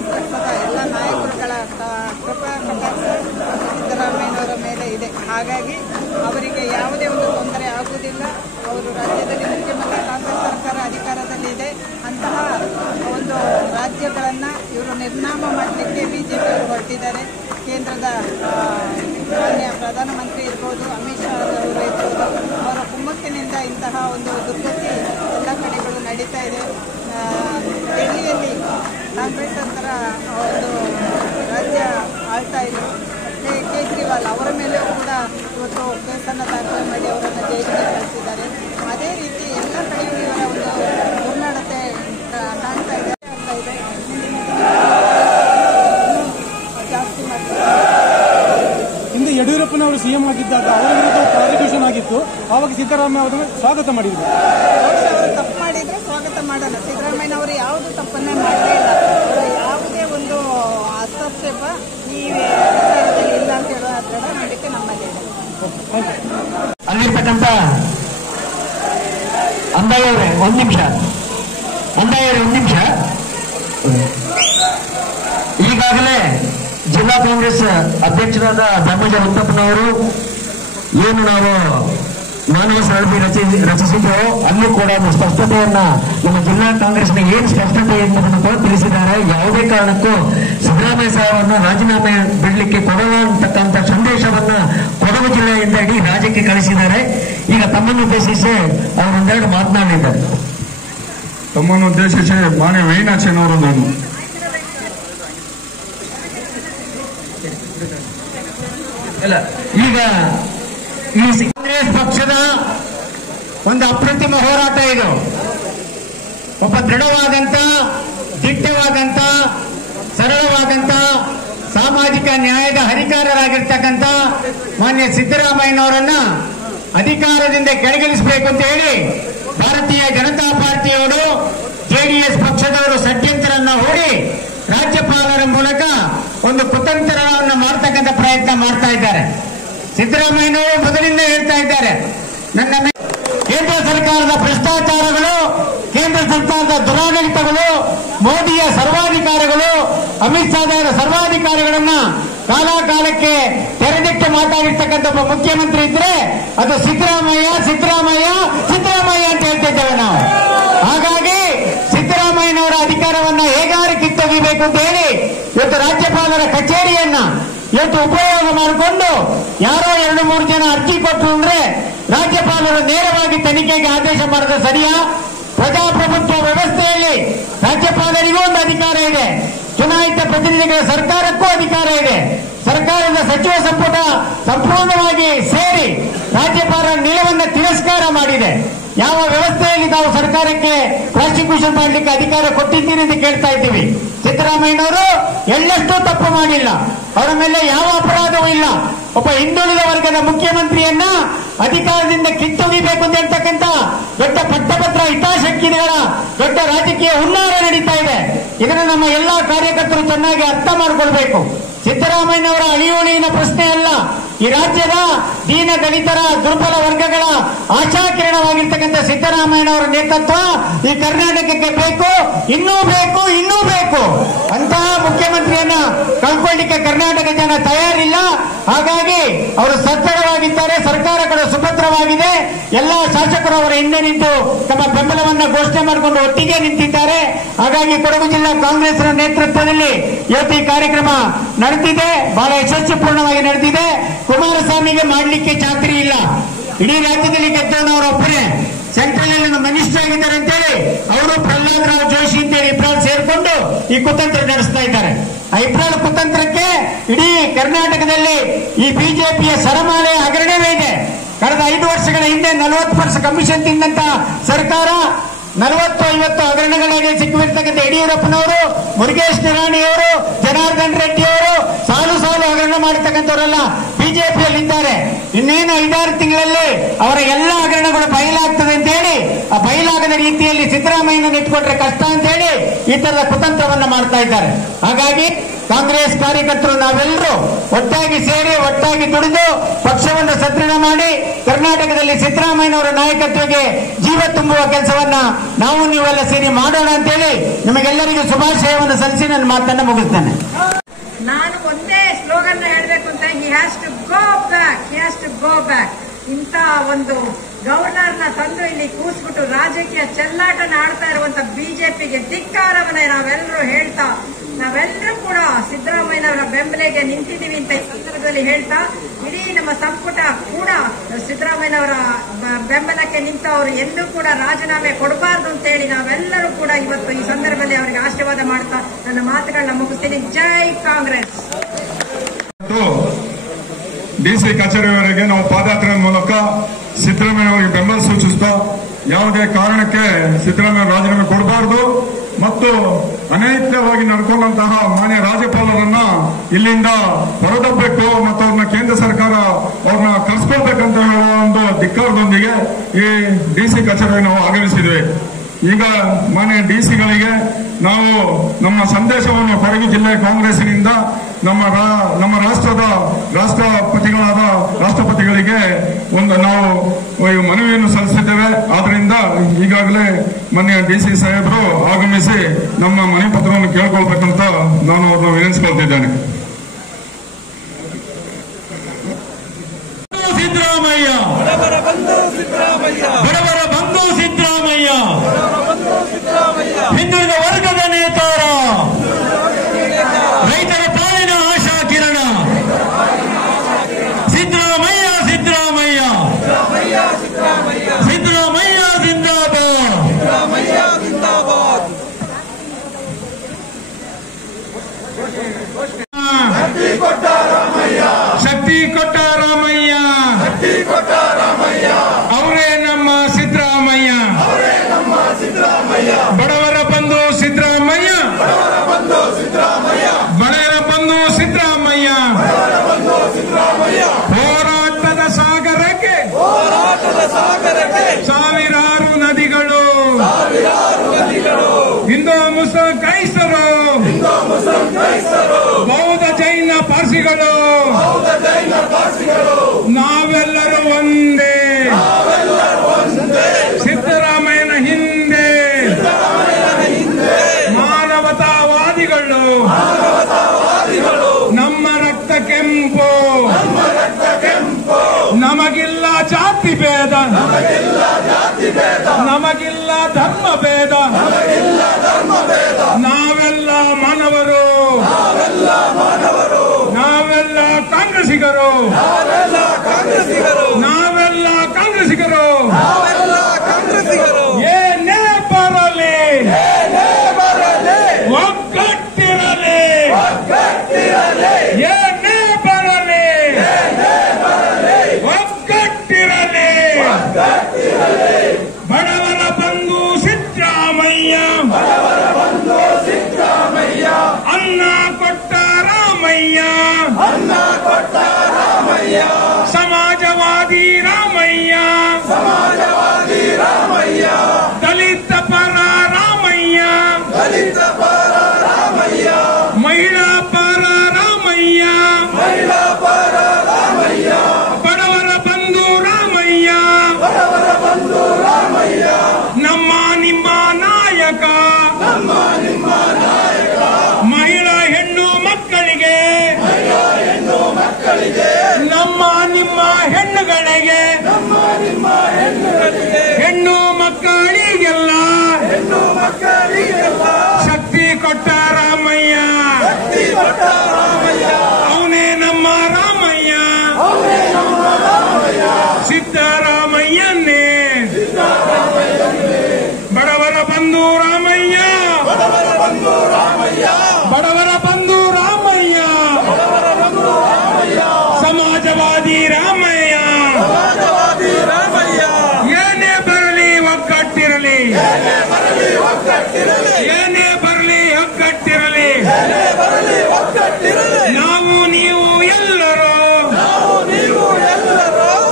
ಕಾಂಗ್ರೆಸ್ ಪಕ್ಷದ ಎಲ್ಲ ನಾಯಕರುಗಳ ಕೃಪಾ ಕಟಾಕ್ಷ ಸಿದ್ದರಾಮಯ್ಯನವರ ಮೇಲೆ ಇದೆ. ಹಾಗಾಗಿ ಅವರಿಗೆ ಯಾವುದೇ ಒಂದು ತೊಂದರೆ ಆಗುವುದಿಲ್ಲ. ಅವರು ರಾಜ್ಯದಲ್ಲಿ ಮುಖ್ಯಮಂತ್ರಿ ಕಾಂಗ್ರೆಸ್ ಸರ್ಕಾರ ಅಧಿಕಾರದಲ್ಲಿದೆ. ಅಂತಹ ಒಂದು ರಾಜ್ಯಗಳನ್ನು ಇವರು ನಿರ್ನಾಮ ಮಾಡಲಿಕ್ಕೆ ಬಿಜೆಪಿಯವರು ಹೊರಟಿದ್ದಾರೆ. ಕೇಂದ್ರದ ಮಾನ್ಯ ಪ್ರಧಾನಮಂತ್ರಿ ಇರ್ಬೋದು, ಅಮಿತ್ ಶಾ ಅವರು ಇರ್ಬೋದು, ಅವರ ಕುಮ್ಮಕ್ಕಿನಿಂದ ಇಂತಹ ಒಂದು ದುರ್ಗತಿ ಎಲ್ಲ ಕಡೆಗಳು ನಡೀತಾ ಇದೆ. ಡೆಲ್ಲಿಯಲ್ಲಿ ಕಾಂಗ್ರೆಸ್ ಸರ್ಕಾರ ಒಂದು ರಾಜ್ಯ ಆಳ್ತಾ ಇದ್ರು. ಮತ್ತೆ ಕೇಜ್ರಿವಾಲ್ ಅವರ ಮೇಲೆಯೂ ಕೂಡ ಇವತ್ತು ಕೇಸನ್ನು ದಾಖಲೆ ಮಾಡಿ ಅವರನ್ನು ಜೈಲಿಗೆ ಕಳಿಸಿದ್ದಾರೆ. ಅದೇ ರೀತಿ ಎಲ್ಲ ಕಡೆಯೂ ಇವರ ಒಂದು ದುರ್ನಡತೆ ಕಾಣ್ತಾ ಇದೆ. ಜಾಸ್ತಿ ಮಾಡ್ತಾರೆ. ಹಿಂದೆ ಯಡಿಯೂರಪ್ಪನವರು ಸಿಎಂ ಆಗಿದ್ದಾಗ ಅವರ ವಿರುದ್ಧ ಪ್ರಾಸಿಕ್ಯೂಷನ್ ಆಗಿತ್ತು. ಆವಾಗ ಸಿದ್ದರಾಮಯ್ಯ ಅವರನ್ನು ಸ್ವಾಗತ ಮಾಡಿದ್ರು. ಅವರು ತಪ್ಪು ಮಾಡಿದ್ರೆ ಸ್ವಾಗತ ಮಾಡಲ್ಲ. ಸಿದ್ದರಾಮಯ್ಯನವರು ಯಾವುದು ತಪ್ಪನ್ನೇ ಮಾಡಲೇ ಇಲ್ಲ. ಯಾವುದೇ ಒಂದು ಹಸ್ತಕ್ಷೇಪ ಈ ವಿಚಾರದಲ್ಲಿ ಇಲ್ಲ ಅಂತ ಹೇಳುವ ದೃಢ ನಂಬಿಕೆ ನಮ್ಮಲ್ಲಿ ಇದೆ. ಅಲ್ಲಿರ್ತಕ್ಕಂಥ ಅಂದಾಯವರೇ ಒಂದು ನಿಮಿಷ, ಈಗಾಗಲೇ ಜಿಲ್ಲಾ ಕಾಂಗ್ರೆಸ್ ಅಧ್ಯಕ್ಷರಾದ ಧರ್ಮಜ ಉತ್ತಪ್ಪನವರು ಏನು ನಾವು ಮಾನವ ಸರದಿ ರಚಿಸಿದ್ದೋ ಅಲ್ಲೂ ಕೂಡ ಒಂದು ಸ್ಪಷ್ಟತೆಯನ್ನ ನಮ್ಮ ಜಿಲ್ಲಾ ಕಾಂಗ್ರೆಸ್ನ ಏನು ಸ್ಪಷ್ಟತೆ ಎನ್ನುವುದನ್ನು ಕೂಡ ತಿಳಿಸಿದ್ದಾರೆ. ಯಾವುದೇ ಕಾರಣಕ್ಕೂ ಸಿದ್ದರಾಮಯ್ಯ ಸಾಹೇಬರನ್ನು ರಾಜೀನಾಮೆ ಬಿಡಲಿಕ್ಕೆ ಕೊಡಲ್ಲ ಅಂತಕ್ಕಂಥ ಸಂದೇಶವನ್ನ ಕೊಡಗು ಜಿಲ್ಲೆಯಿಂದ ಇಡೀ ರಾಜ್ಯಕ್ಕೆ ಕಳಿಸಿದ್ದಾರೆ. ಈಗ ತಮ್ಮನ್ನು ಉದ್ದೇಶಿಸಿ ಅವರೊಂದೆರಡು ಮಾತನಾಡಿದ್ದಾರೆ. ತಮ್ಮನ್ನು ಉದ್ದೇಶಿಸಿ ಮಾನ್ಯ ವೈನಾಕ್ಷನವರು ನಾನು ಈಗ ಈ ಕಾಂಗ್ರೆಸ್ ಪಕ್ಷದ ಒಂದು ಅಪ್ರತಿಮ ಹೋರಾಟ ಇದು. ಒಬ್ಬ ದೃಢವಾದಂತ, ದಿಟ್ಟವಾದಂತ, ಸರಳವಾದಂತ, ಸಾಮಾಜಿಕ ನ್ಯಾಯದ ಹರಿಕಾರರಾಗಿರ್ತಕ್ಕಂಥ ಮಾನ್ಯ ಸಿದ್ದರಾಮಯ್ಯನವರನ್ನ ಅಧಿಕಾರದಿಂದ ಕೆಳಗಿಳಿಸಬೇಕು ಅಂತ ಹೇಳಿ ಭಾರತೀಯ ಜನತಾ ಪಾರ್ಟಿಯವರು, ಜೆಡಿಎಸ್ ಪಕ್ಷದವರು ಷಡ್ಯಂತ್ರವನ್ನು ಹೂಡಿ ರಾಜ್ಯಪಾಲರ ಮೂಲಕ ಒಂದು ಕುತಂತ್ರವನ್ನು ಮಾಡತಕ್ಕಂಥ ಪ್ರಯತ್ನ ಮಾಡ್ತಾ ಇದ್ದಾರೆ. ಸಿದ್ದರಾಮಯ್ಯನವರು ಮೊದಲಿಂದ ಹೇಳ್ತಾ ಇದ್ದಾರೆ, ನನ್ನ ಕೇಂದ್ರ ಸರ್ಕಾರದ ಭ್ರಷ್ಟಾಚಾರಗಳು, ಕೇಂದ್ರ ಸರ್ಕಾರದ ದುರಾಡಳಿತಗಳು, ಮೋದಿಯ ಸರ್ವಾಧಿಕಾರಗಳು, ಅಮಿತ್ ಶಾ ಅವರ ಸರ್ವಾಧಿಕಾರಗಳನ್ನ ಕಾಲಕಾಲಕ್ಕೆ ತೆರೆದಿಟ್ಟು ಮಾತಾಡಿರ್ತಕ್ಕಂಥ ಒಬ್ಬ ಮುಖ್ಯಮಂತ್ರಿ ಇದ್ರೆ ಅದು ಸಿದ್ದರಾಮಯ್ಯ ಅಂತ ಹೇಳ್ತಿದ್ದೇವೆ ನಾವು. ಹಾಗಾಗಿ ಸಿದ್ದರಾಮಯ್ಯನವರ ಅಧಿಕಾರವನ್ನ ಹೇಗಾರು ಕಿತ್ತೊಗಿಬೇಕು ಅಂತ ಹೇಳಿ ಇವತ್ತು ರಾಜ್ಯಪಾಲರ ಕಚೇರಿಯನ್ನ ಇವತ್ತು ಉಪಯೋಗ ಮಾಡಿಕೊಂಡು ಯಾರೋ 2-3 ಜನ ಅರ್ಜಿ ಕೊಟ್ಟರು ಅಂದ್ರೆ ರಾಜ್ಯಪಾಲರು ನೇರವಾಗಿ ತನಿಖೆಗೆ ಆದೇಶ ಮಾಡೋದು ಸರಿಯಾ? ಪ್ರಜಾಪ್ರಭುತ್ವ ವ್ಯವಸ್ಥೆಯಲ್ಲಿ ರಾಜ್ಯಪಾಲರಿಗೂ ಒಂದು ಅಧಿಕಾರ ಇದೆ, ಚುನಾಯಿತ ಪ್ರತಿನಿಧಿಗಳ ಸರ್ಕಾರಕ್ಕೂ ಅಧಿಕಾರ ಇದೆ. ಸರ್ಕಾರದ ಸಚಿವ ಸಂಪುಟ ಸಂಪೂರ್ಣವಾಗಿ ಸೇರಿ ರಾಜ್ಯಪಾಲರ ನಿಲುವನ್ನು ತಿರಸ್ಕಾರ ಮಾಡಿದೆ. ಯಾವ ವ್ಯವಸ್ಥೆಯಲ್ಲಿ ನಾವು ಸರ್ಕಾರಕ್ಕೆ ಪ್ರಾಸಿಕ್ಯೂಷನ್ ಮಾಡಲಿಕ್ಕೆ ಅಧಿಕಾರ ಕೊಟ್ಟಿದ್ದೀರಿ ಅಂತ ಕೇಳ್ತಾ ಇದ್ದೀವಿ. ಸಿದ್ದರಾಮಯ್ಯನವರು ಎಳ್ಳಷ್ಟೂ ತಪ್ಪು ಮಾಡಿಲ್ಲ, ಅವರ ಮೇಲೆ ಯಾವ ಅಪರಾಧವೂ ಇಲ್ಲ. ಒಬ್ಬ ಹಿಂದುಳಿದ ವರ್ಗದ ಮುಖ್ಯಮಂತ್ರಿಯನ್ನ ಅಧಿಕಾರದಿಂದ ಕಿತ್ತೊಗಿಬೇಕು ಅಂತ ಹೇಳ್ತಕ್ಕಂಥ ದೊಡ್ಡ ಪಟ್ಟಭದ್ರ ಹಿತಾಸಕ್ತಿಗಳ ದೊಡ್ಡ ರಾಜಕೀಯ ಹುನ್ನಾರ ನಡೀತಾ ಇದೆ. ಇದನ್ನು ನಮ್ಮ ಎಲ್ಲಾ ಕಾರ್ಯಕರ್ತರು ಚೆನ್ನಾಗಿ ಅರ್ಥ ಮಾಡಿಕೊಳ್ಬೇಕು. ಸಿದ್ದರಾಮಯ್ಯನವರ ಅಳಿಯೋಳಿನ ಪ್ರಶ್ನೆ ಅಲ್ಲ. ಈ ರಾಜ್ಯದ ದೀನ ದಲಿತರ ದುರ್ಬಲ ವರ್ಗಗಳ ಆಶಾಕಿರಣವಾಗಿರ್ತಕ್ಕಂಥ ಸಿದ್ದರಾಮಯ್ಯನವರ ನೇತೃತ್ವ ಈ ಕರ್ನಾಟಕಕ್ಕೆ ಬೇಕು, ಇನ್ನೂ ಬೇಕು. ಅಂತಹ ಮುಖ್ಯಮಂತ್ರಿಯನ್ನ ಕಳ್ಕೊಳ್ಳಿಕ್ಕೆ ಕರ್ನಾಟಕ ಜನ ತಯಾರಿಲ್ಲ. ಹಾಗಾಗಿ ಅವರು ಸದೃಢವಾಗಿದ್ದಾರೆ, ಸರ್ಕಾರ ಕೂಡ ಸುಭದ್ರವಾಗಿದೆ. ಎಲ್ಲಾ ಶಾಸಕರು ಅವರ ಹಿಂದೆ ನಿಂತು ತಮ್ಮ ಬೆಂಬಲವನ್ನ ಘೋಷಣೆ ಮಾಡಿಕೊಂಡು ಒಟ್ಟಿಗೆ ನಿಂತಿದ್ದಾರೆ. ಹಾಗಾಗಿ ಕೊಡಗು ಜಿಲ್ಲಾ ಕಾಂಗ್ರೆಸ್ ನೇತೃತ್ವದಲ್ಲಿ ಇವತ್ತು ಈ ಕಾರ್ಯಕ್ರಮ ನಡೆದಿದೆ, ಬಹಳ ಯಶಸ್ವಿಪೂರ್ಣವಾಗಿ ನಡೆದಿದೆ. ಕುಮಾರಸ್ವಾಮಿಗೆ ಮಾಡಲಿಕ್ಕೆ ಚಾಕರಿ ಇಲ್ಲ, ಇಡೀ ರಾಜ್ಯದಲ್ಲಿ ಗೆದ್ದವನವರೊಬ್ಬರೇ. ಸೆಂಟ್ರಲ್ ಅಲ್ಲಿ ಮಿನಿಸ್ಟರ್ ಆಗಿದ್ದಾರೆ ಅಂತೇಳಿ ಅವರು ಪ್ರಹ್ಲಾದ್ ರಾವ್ ಜೋಶಿ ಅಂತೇಳಿ ಇಬ್ರಾಲ್ ಸೇರ್ಕೊಂಡು ಈ ಕುತಂತ್ರ ನಡೆಸ್ತಾ ಇದ್ದಾರೆ. ಆ ಇಬ್ರಾಲ್ ಕುತಂತ್ರಕ್ಕೆ ಇಡೀ ಕರ್ನಾಟಕದಲ್ಲಿ ಈ ಬಿಜೆಪಿಯ ಸರಮಾಲೆಯ ಹಗರಣವೇ ಇದೆ. ಕಳೆದ 5 ವರ್ಷಗಳ ಹಿಂದೆ 40% ಕಮಿಷನ್ ತಿಂದಂತ ಸರ್ಕಾರ 40-50 ಹಗರಣಗಳಿಗೆ ಸಿಕ್ಕಿರ್ತಕ್ಕಂಥ ಯಡಿಯೂರಪ್ಪನವರು, ಮುರುಗೇಶ್ ನಿರಾಣಿಯವರು, ಜನಾರ್ದನ್ ರೆಡ್ಡಿ ಅವರು ಸಾಲು ಹಗರಣ ಮಾಡತಕ್ಕಂಥವರೆಲ್ಲ ಬಿಜೆಪಿಯಲ್ಲಿದ್ದಾರೆ. ಇನ್ನೇನು 5-6 ತಿಂಗಳಲ್ಲಿ ಅವರ ಎಲ್ಲ ಹಗರಣಗಳು ಬಯಲಾಗ್ತದೆ ಅಂತ ಹೇಳಿ ಆ ಬಯಲಾಗದ ರೀತಿಯಲ್ಲಿ ಸಿದ್ದರಾಮಯ್ಯನ ಇಟ್ಕೊಂಡ್ರೆ ಕಷ್ಟ ಅಂತ ಹೇಳಿ ಈ ತರದ ಕುತಂತ್ರವನ್ನ ಮಾಡ್ತಾ ಇದ್ದಾರೆ. ಹಾಗಾಗಿ ಕಾಂಗ್ರೆಸ್ ಕಾರ್ಯಕರ್ತರು ನಾವೆಲ್ಲರೂ ಒಟ್ಟಾಗಿ ಸೇರಿ ಒಟ್ಟಾಗಿ ದುಡಿದು ಪಕ್ಷವನ್ನು ಸದೃಢ ಮಾಡಿ ಕರ್ನಾಟಕದಲ್ಲಿ ಸಿದ್ದರಾಮಯ್ಯನವರ ನಾಯಕತ್ವಕ್ಕೆ ಜೀವ ತುಂಬುವ ಕೆಲಸವನ್ನ ನಾವು ನೀವೆಲ್ಲ ಸೇರಿ ಮಾಡೋಣ ಅಂತೇಳಿ ನಿಮಗೆಲ್ಲರಿಗೂ ಶುಭಾಶಯವನ್ನು ಸಲ್ಲಿಸಿ ನನ್ನ ಮಾತನ್ನ ಮುಗಿಸ್ತೇನೆ. ನಾನು ಒಂದೇ ಸ್ಲೋಗನ್ ಹೇಳಬೇಕು ಅಂತ, he has to go back, he has to go back. ಇಂಥ ಒಂದು ಗವರ್ನರ್ನ ತಂದು ಇಲ್ಲಿ ಕೂಸ್ಬಿಟ್ಟು ರಾಜಕೀಯ ಚೆಲ್ಲಾಟನ ಆಡ್ತಾ ಇರುವಂತ ಬಿಜೆಪಿಗೆ ಧಿಕ್ಕಾರವನ್ನೇ ನಾವೆಲ್ಲರೂ ಹೇಳ್ತಾ, ನಾವೆಲ್ಲರೂ ಕೂಡ ಸಿದ್ದರಾಮಯ್ಯನವರ ಬೆಂಬಲಿಗೆ ನಿಂತಿದ್ದೀವಿ ಅಂತ ಈ ಸಂದರ್ಭದಲ್ಲಿ ಹೇಳ್ತಾ, ಇಡೀ ನಮ್ಮ ಸಂಪುಟ ಕೂಡ ಸಿದ್ದರಾಮಯ್ಯನವರ ಬೆಂಬಲಕ್ಕೆ ನಿಂತವರು ಎಂದೂ ಕೂಡ ರಾಜೀನಾಮೆ ಕೊಡಬಾರ್ದು ಅಂತೇಳಿ ನಾವೆಲ್ಲರೂ ಕೂಡ ಇವತ್ತು ಈ ಸಂದರ್ಭದಲ್ಲಿ ಅವರಿಗೆ ಆಶೀರ್ವಾದ ಮಾಡ್ತಾ ನನ್ನ ಮಾತುಗಳನ್ನ ಮುಗಿಸ್ತೀನಿ. ಜೈ ಕಾಂಗ್ರೆಸ್. ಡಿಸಿ ಕಚೇರಿಯವರೆಗೆ ನಾವು ಪಾದಯಾತ್ರೆ ಮೂಲಕ ಸಿದ್ದರಾಮಯ್ಯ ಅವರಿಗೆ ಬೆಂಬಲ ಸೂಚಿಸ್ತಾ, ಯಾವುದೇ ಕಾರಣಕ್ಕೆ ಸಿದ್ದರಾಮಯ್ಯ ರಾಜೀನಾಮೆ ಕೊಡಬಾರದು ಮತ್ತು ಅನೈತಿಕವಾಗಿ ನಡ್ಕೊಂಡಂತಹ ಮಾನ್ಯ ರಾಜ್ಯಪಾಲರನ್ನ ಇಲ್ಲಿಂದ ಹೊರದಬ್ಬಬೇಕು ಮತ್ತು ಅವ್ರನ್ನ ಕೇಂದ್ರ ಸರ್ಕಾರ ಅವ್ರನ್ನ ಕಳಿಸ್ಕೊಳ್ಬೇಕಂತ ಹೇಳುವ ಒಂದು ಧಿಕ್ಕಾರದೊಂದಿಗೆ ಈ ಡಿಸಿ ಕಚೇರಿಗೆ ನಾವು ಆಗಮಿಸಿದ್ವಿ. ಈಗ ಮಾನ್ಯ ಡಿಸಿಗಳಿಗೆ ನಾವು ನಮ್ಮ ಸಂದೇಶವನ್ನು ಕೊಡಗು ಜಿಲ್ಲೆ ಕಾಂಗ್ರೆಸ್ನಿಂದ ನಮ್ಮ ರಾಷ್ಟ್ರದ ರಾಷ್ಟ್ರಪತಿಗಳಿಗೆ ನಾವು ಮನವಿಯನ್ನು ಸಲ್ಲಿಸಿದ್ದೇವೆ. ಆದ್ರಿಂದ ಈಗಾಗಲೇ ಮಾನ್ಯ ಡಿಸಿ ಸಾಹೇಬರು ಆಗಮಿಸಿ ನಮ್ಮ ಮನವಿ ಪತ್ರವನ್ನು ಕೇಳ್ಕೊಳ್ಬೇಕಂತ ನಾನು ಅವ್ರನ್ನ ವಿನಂತಿಸಿಕೊಳ್ತಿದ್ದೇನೆ. ಸಿದ್ದರಾಮಯ್ಯ ಬಡವರ ಬಂಧು ಸಿದ್ದರಾಮಯ್ಯ, ಹಿಂದುಳಿದ ವರ್ಗದ ನೇತಾರ, ರೈತರ ಪಾಲಿನ ಆಶಾ ಕಿರಣ ಸಿದ್ದರಾಮಯ್ಯ ಸಿದ್ದರಾಮಯ್ಯ ಸಿದ್ದರಾಮಯ್ಯ ಜಿಂದಾಬಾದ್. ಶಕ್ತಿ ಕೊಟ್ಟ ರಾಮಯ್ಯ, ಅವರೇ ನಮ್ಮ ಸಿದ್ದರಾಮಯ್ಯ, ಬಡವರ ಬಂಧು ಸಿದ್ದರಾಮಯ್ಯ, ಬಡವರ ಬಂಧು ಸಿದ್ದರಾಮಯ್ಯ, ಹೋರಾಟದ ಸಾಗರಕ್ಕೆ ಸಾವಿರಾರು ನದಿಗಳು, ಹಿಂದೂ ಮುಸ್ಲಿಂ ಕ್ರೈಸ್ತರು, ಬೌದ್ಧ ಜೈನ ಪಾರ್ಸಿಗಳು, ನಾವೆಲ್ಲರೂ ಒಂದೇ, ಸಿದ್ದರಾಮಯ್ಯನ ಹಿಂದೆ ಮಾನವತಾವಾದಿಗಳು, ನಮ್ಮ ರಕ್ತ ಕೆಂಪು, ನಮಗಿಲ್ಲ ಜಾತಿ ಭೇದ, ನಮಗಿಲ್ಲ ಧರ್ಮ ಭೇದ, ನಾವೆಲ್ಲ ಮಾನವರು, ನಾವೆಲ್ಲ ಕಾಂಗ್ರೆಸ್ಸಿಗರು, ನಾವೆಲ್ಲ ಕಾಂಗ್ರೆಸ್ಸಿಗರು, ಏನೇ ಬರಲಿ ಒಗ್ಗಟ್ಟಿರಲಿ, ಏನೇ ಬರಲಿ ಒಗ್ಗಟ್ಟಿರಲಿ, ಬಡವರ ಬಂಧು ಸಿದ್ದರಾಮಯ್ಯ, ಅನ್ನ ಕೊಟ್ಟ ರಾಮಯ್ಯ, ಸಮಾಜವಾದಿ ರಾಮಯ್ಯ, ದಲಿತ ಪರ ರಾಮಯ್ಯ, ಮಹಿಳಾ ಪರ ರಾಮಯ್ಯ, ಬಡವರ ಬಂಧು ರಾಮಯ್ಯ, ನಮ್ಮ ನಿಮ್ಮ ನಾಯಕ, ಮಹಿಳಾ ಹೆಣ್ಣು ಮಕ್ಕಳಿಗೆ, ನಮ್ಮ ನಿಮ್ಮ ಹೆಣ್ಣುಗಳಿಗೆ, ಹೆಣ್ಣು ಮಕ್ಕಳಿಗೆಲ್ಲ ಶಕ್ತಿ ಕೊಟ್ಟ ರಾಮಯ್ಯ, ಅವನೇ ನಮ್ಮ ರಾಮಯ್ಯ, ಸಿದ್ದರಾಮಯ್ಯನೇ ಬಡವರ ಬಂಧು ರಾಮಯ್ಯ, ಬಡವರ ಬಂಧು ರಾಮಯ್ಯ, ಸಮಾಜವಾದಿ ರಾಮಯ್ಯ, ಏನೇ ಬರಲಿ ಒಗ್ಗಟ್ಟಿರಲಿ, ಏನೇ ಬರಲಿ ಒಗ್ಗಟ್ಟಿರಲಿ, ನಾವು ನೀವು ಎಲ್ಲರೂ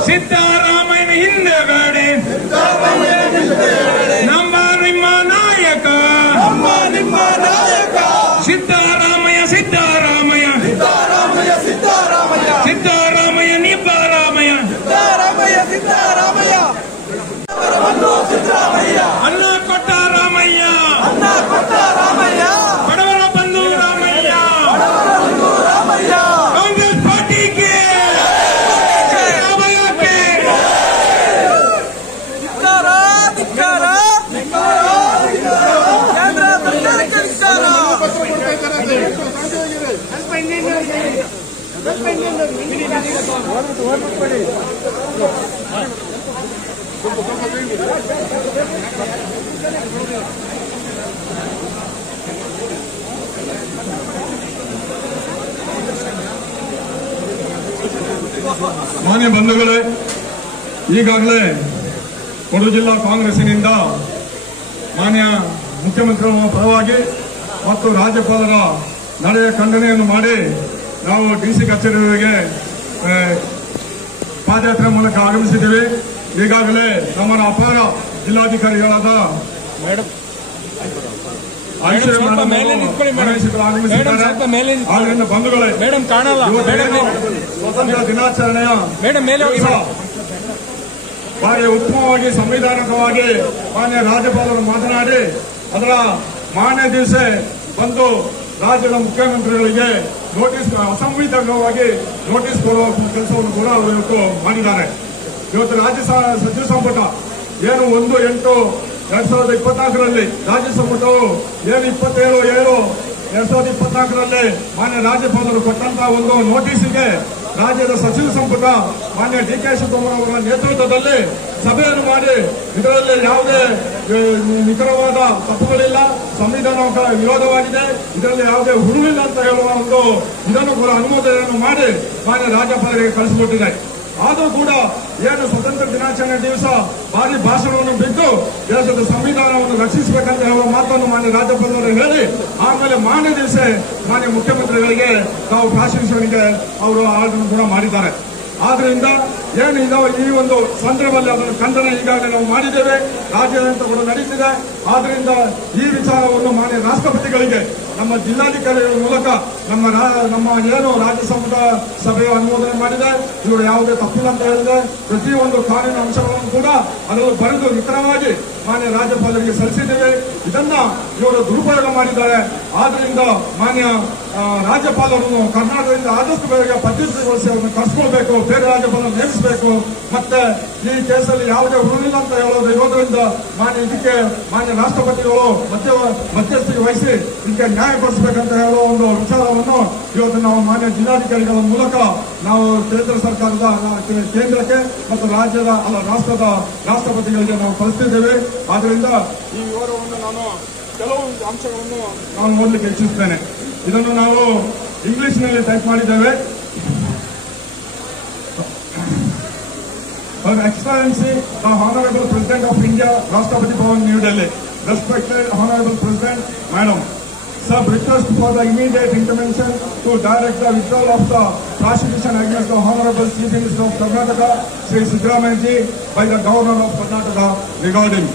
ಸಿದ್ದರಾಮಯ್ಯನ ಹಿಂದೆಗಡೆ, ನಮ್ಮ ನಿಮ್ಮ ನಾಯಕ ಸಿದ್ದರಾಮಯ್ಯ ಸಿದ್ದರಾಮಯ್ಯ ಮಾನ್ಯ ಬಂಧುಗಳೇ, ಈಗಾಗಲೇ ಕೊಡಗು ಜಿಲ್ಲಾ ಕಾಂಗ್ರೆಸ್ಸಿನಿಂದ ಮಾನ್ಯ ಮುಖ್ಯಮಂತ್ರಿಗಳ ಪರವಾಗಿ ಮತ್ತು ರಾಜ್ಯಪಾಲರ ನಡೆಯ ಖಂಡನೆಯನ್ನು ಮಾಡಿ ನಾವು ಡಿಸಿ ಕಚೇರಿಗೆ ಪಾದಯಾತ್ರೆ ಮೂಲಕ ಆಗಮಿಸಿದ್ದೇವೆ. ಈಗಾಗಲೇ ನಮ್ಮ ಅಪಾರ ಜಿಲ್ಲಾಧಿಕಾರಿಗಳಾದ ಆದ್ದರಿಂದ ಬಂಧುಗಳೇ, ಸ್ವಾತಂತ್ರ್ಯ ದಿನಾಚರಣೆಯ ಭಾರಿ ಉತ್ತಮವಾಗಿ ಸಂವಿಧಾನಿಕವಾಗಿ ಮಾನ್ಯ ರಾಜ್ಯಪಾಲರು ಮಾತನಾಡಿ ಅದರ ಮಾನ್ಯ ದಿವಸ ಬಂದು ರಾಜ್ಯದ ಮುಖ್ಯಮಂತ್ರಿಗಳಿಗೆ ನೋಟಿಸ್ ಅಸಂವಿಧಾನಿಕವಾಗಿ ನೋಟಿಸ್ ಕೊಡುವ ಕೆಲಸವನ್ನು ಕೂಡ ಅವರು ಇವತ್ತು ಮಾಡಿದ್ದಾರೆ. ಇವತ್ತು ರಾಜ್ಯ ಸಚಿವ ಸಂಪುಟ ಏನು 1/8/2024 ರಾಜ್ಯ ಸಂಪುಟವು ಏನು 27/7/2024 ಮಾನ್ಯ ರಾಜ್ಯಪಾಲರು ಕೊಟ್ಟಂತಹ ಒಂದು ನೋಟಿಸ್ಗೆ ರಾಜ್ಯದ ಸಚಿವ ಸಂಪುಟ ಮಾನ್ಯ ಡಿ.ಕೆ. ಶಿವಕುಮಾರ್ ಅವರ ನೇತೃತ್ವದಲ್ಲಿ ಸಭೆಯನ್ನು ಮಾಡಿ ಇದರಲ್ಲಿ ಯಾವುದೇ ನಿಖರವಾದ ತಪ್ಪುಗಳಿಲ್ಲ, ಸಂವಿಧಾನ ವಿರೋಧವಾಗಿದೆ, ಇದರಲ್ಲಿ ಯಾವುದೇ ಹುಡುಗಿಲ್ಲ ಅಂತ ಹೇಳುವ ಒಂದು ಇದನ್ನು ಕೂಡ ಅನುಮೋದನೆಯನ್ನು ಮಾಡಿ ಮಾನ್ಯ ರಾಜ್ಯಪಾಲರಿಗೆ ಕಳಿಸಿಕೊಟ್ಟಿದೆ. ಆದರೂ ಕೂಡ ಏನು ಸ್ವತಂತ್ರ ದಿನಾಚರಣೆ ದಿವಸ ಭಾರಿ ಭಾಷಣವನ್ನು ಬಿಟ್ಟು ದೇಶದ ಸಂವಿಧಾನವನ್ನು ರಕ್ಷಿಸಬೇಕಂತ ಹೇಳುವ ಮಾತನ್ನು ಮಾನ್ಯ ರಾಜ್ಯಪಾಲರು ಹೇಳಿ ಆಮೇಲೆ ಮಾನ್ಯ ದಿವಸ ಮಾನ್ಯ ಮುಖ್ಯಮಂತ್ರಿಗಳಿಗೆ ತಾವು ಪ್ರಾಶಂಸನೆಗೆ ಅವರು ಆರ್ಡರ್ ಕೂಡ ಮಾಡಿದ್ದಾರೆ. ಆದ್ರಿಂದ ಏನು ಇದಾವ ಈ ಒಂದು ಸಂದರ್ಭದಲ್ಲಿ ಅದನ್ನು ಖಂಡನೆ ಈಗಾಗಲೇ ನಾವು ಮಾಡಿದ್ದೇವೆ, ರಾಜ್ಯಾದ್ಯಂತ ಕೂಡ ನಡೀತಿದೆ. ಆದ್ರಿಂದ ಈ ವಿಚಾರವನ್ನು ಮಾನ್ಯ ರಾಷ್ಟ್ರಪತಿಗಳಿಗೆ ನಮ್ಮ ಜಿಲ್ಲಾಧಿಕಾರಿಗಳ ಮೂಲಕ ನಮ್ಮ ಏನು ರಾಜ್ಯ ಸಂಪುಟ ಸಭೆಯ ಅನುಮೋದನೆ ಮಾಡಿದೆ, ಇವರು ಯಾವುದೇ ತಪ್ಪಿಲ್ಲ ಅಂತ ಹೇಳಿದೆ. ಪ್ರತಿಯೊಂದು ಕಾನೂನು ಅಂಶಗಳನ್ನು ಕೂಡ ಅದನ್ನು ಬರೆದು ನಿಖರವಾಗಿ ಮಾನ್ಯ ರಾಜ್ಯಪಾಲರಿಗೆ ಸಲ್ಲಿಸಿದ್ದೇವೆ. ಇದನ್ನ ಇವರು ದುರುಪಯೋಗ ಮಾಡಿದ್ದಾರೆ. ಆದ್ರಿಂದ ಮಾನ್ಯ ರಾಜ್ಯಪಾಲರನ್ನು ಕರ್ನಾಟಕದಿಂದ ಆದಷ್ಟು ಬೇಗ ಪದ್ಧತಿಗೊಳಿಸಿ ಅವರನ್ನು ಕರೆಸ್ಕೊಳ್ಬೇಕು, ಬೇರೆ ರಾಜ್ಯಪಾಲರನ್ನು ನೇಮಿಸಬೇಕು. ಮತ್ತೆ ಈ ಕೇಸಲ್ಲಿ ಯಾವುದೇ ಹುಡುಗಿಲ್ಲ ಅಂತ ಹೇಳೋದು ಇರೋದ್ರಿಂದ ಇದಕ್ಕೆ ಮಾನ್ಯ ರಾಷ್ಟ್ರಪತಿಗಳು ಮಧ್ಯಸ್ಥಿಕೆ ವಹಿಸಿ ಇದಕ್ಕೆ ನ್ಯಾಯ ಕೊಡಿಸಬೇಕಂತ ಹೇಳುವ ಒಂದು ವಿಚಾರವನ್ನು ಇವತ್ತು ನಾವು ಮಾನ್ಯ ಜಿಲ್ಲಾಧಿಕಾರಿಗಳ ಮೂಲಕ ನಾವು ಕೇಂದ್ರ ಸರ್ಕಾರದ ಕೇಂದ್ರಕ್ಕೆ ಮತ್ತು ರಾಷ್ಟ್ರದ ರಾಷ್ಟ್ರಪತಿಗಳಿಗೆ ನಾವು ಕಳಿಸ್ತಿದ್ದೇವೆ. ಆದ್ರಿಂದ ಈ ವಿವರವನ್ನು ನಾನು ಕೆಲವು ಅಂಶಗಳನ್ನು ನಾನು ಓದಲಿಕ್ಕೆ ಇಚ್ಛಿಸುತ್ತೇನೆ. ಇದನ್ನು ನಾವು ಇಂಗ್ಲಿಷ್ನಲ್ಲಿ ಟೈಪ್ ಮಾಡಿದ್ದೇವೆ. Her Excellency, the Honorable President of India, Rashtrapati Bhavan, New Delhi. Respected Honorable President, Madam, sir, request for the immediate intervention to direct the withdrawal of the prosecution against the Honorable Chief Minister of Karnataka, Sri Siddaramaiah, by the Governor of Karnataka regarding.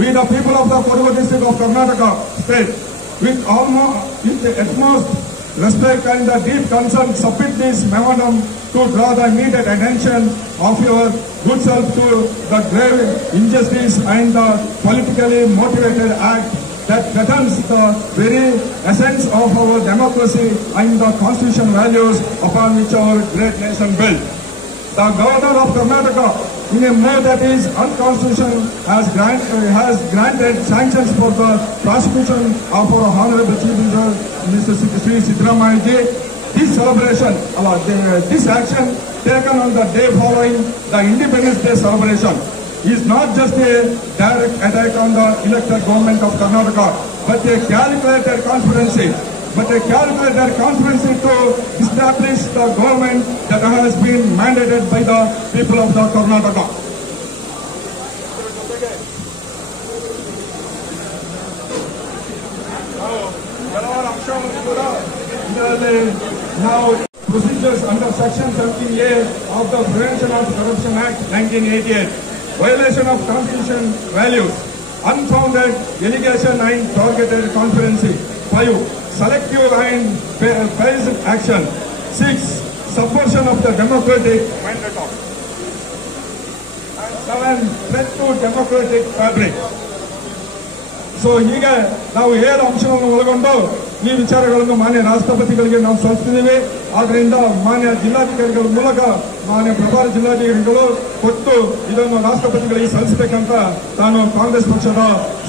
We, the people of the Kodagu district of Karnataka state, with the utmost respect and the deep concern, submit this memorandum to draw the immediate attention of your good self to the grave injustice and the politically motivated act that threatens the very essence of our democracy and the constitutional values upon which our great nation built. The Governor of Karnataka, in a move that is unconstitutional, has granted sanctions for the prosecution of our Honorable Chief Minister, Mr. Sri Siddaramaiah. This action taken on the day following the Independence Day celebration is not just a direct attack on the elected government of Karnataka, but a calculated conspiracy to establish the government that has been mandated by the people of the Karnataka. Now, procedures under Section 17A of the Prevention of Corruption Act 1988, violation of Constitution values, unfounded allegation and targeted conspiracy. 5. Selective and phased action. 6. Subversion of the democratic mandate. And 7. Threat to democratic fabric. So ಹೀಗೆ ನಾವು 7 ಅಂಶವನ್ನು ಒಳಗೊಂಡು ಈ ವಿಚಾರಗಳನ್ನು ಮಾನ್ಯ ರಾಷ್ಟ್ರಪತಿಗಳಿಗೆ ನಾವು ಸಲ್ಲಿಸ್ತಿದ್ದೀವಿ. ಆದ್ರಿಂದ ಮಾನ್ಯ ಜಿಲ್ಲಾಧಿಕಾರಿಗಳ ಮೂಲಕ ಮಾನ್ಯ ಪ್ರಭಾರಿ ಜಿಲ್ಲಾಧಿಕಾರಿಗಳು ಕೊಟ್ಟು ಇದನ್ನು ರಾಷ್ಟ್ರಪತಿಗಳಿಗೆ ಸಲ್ಲಿಸಬೇಕಂತ ನಾನು ಕಾಂಗ್ರೆಸ್ ಪಕ್ಷದ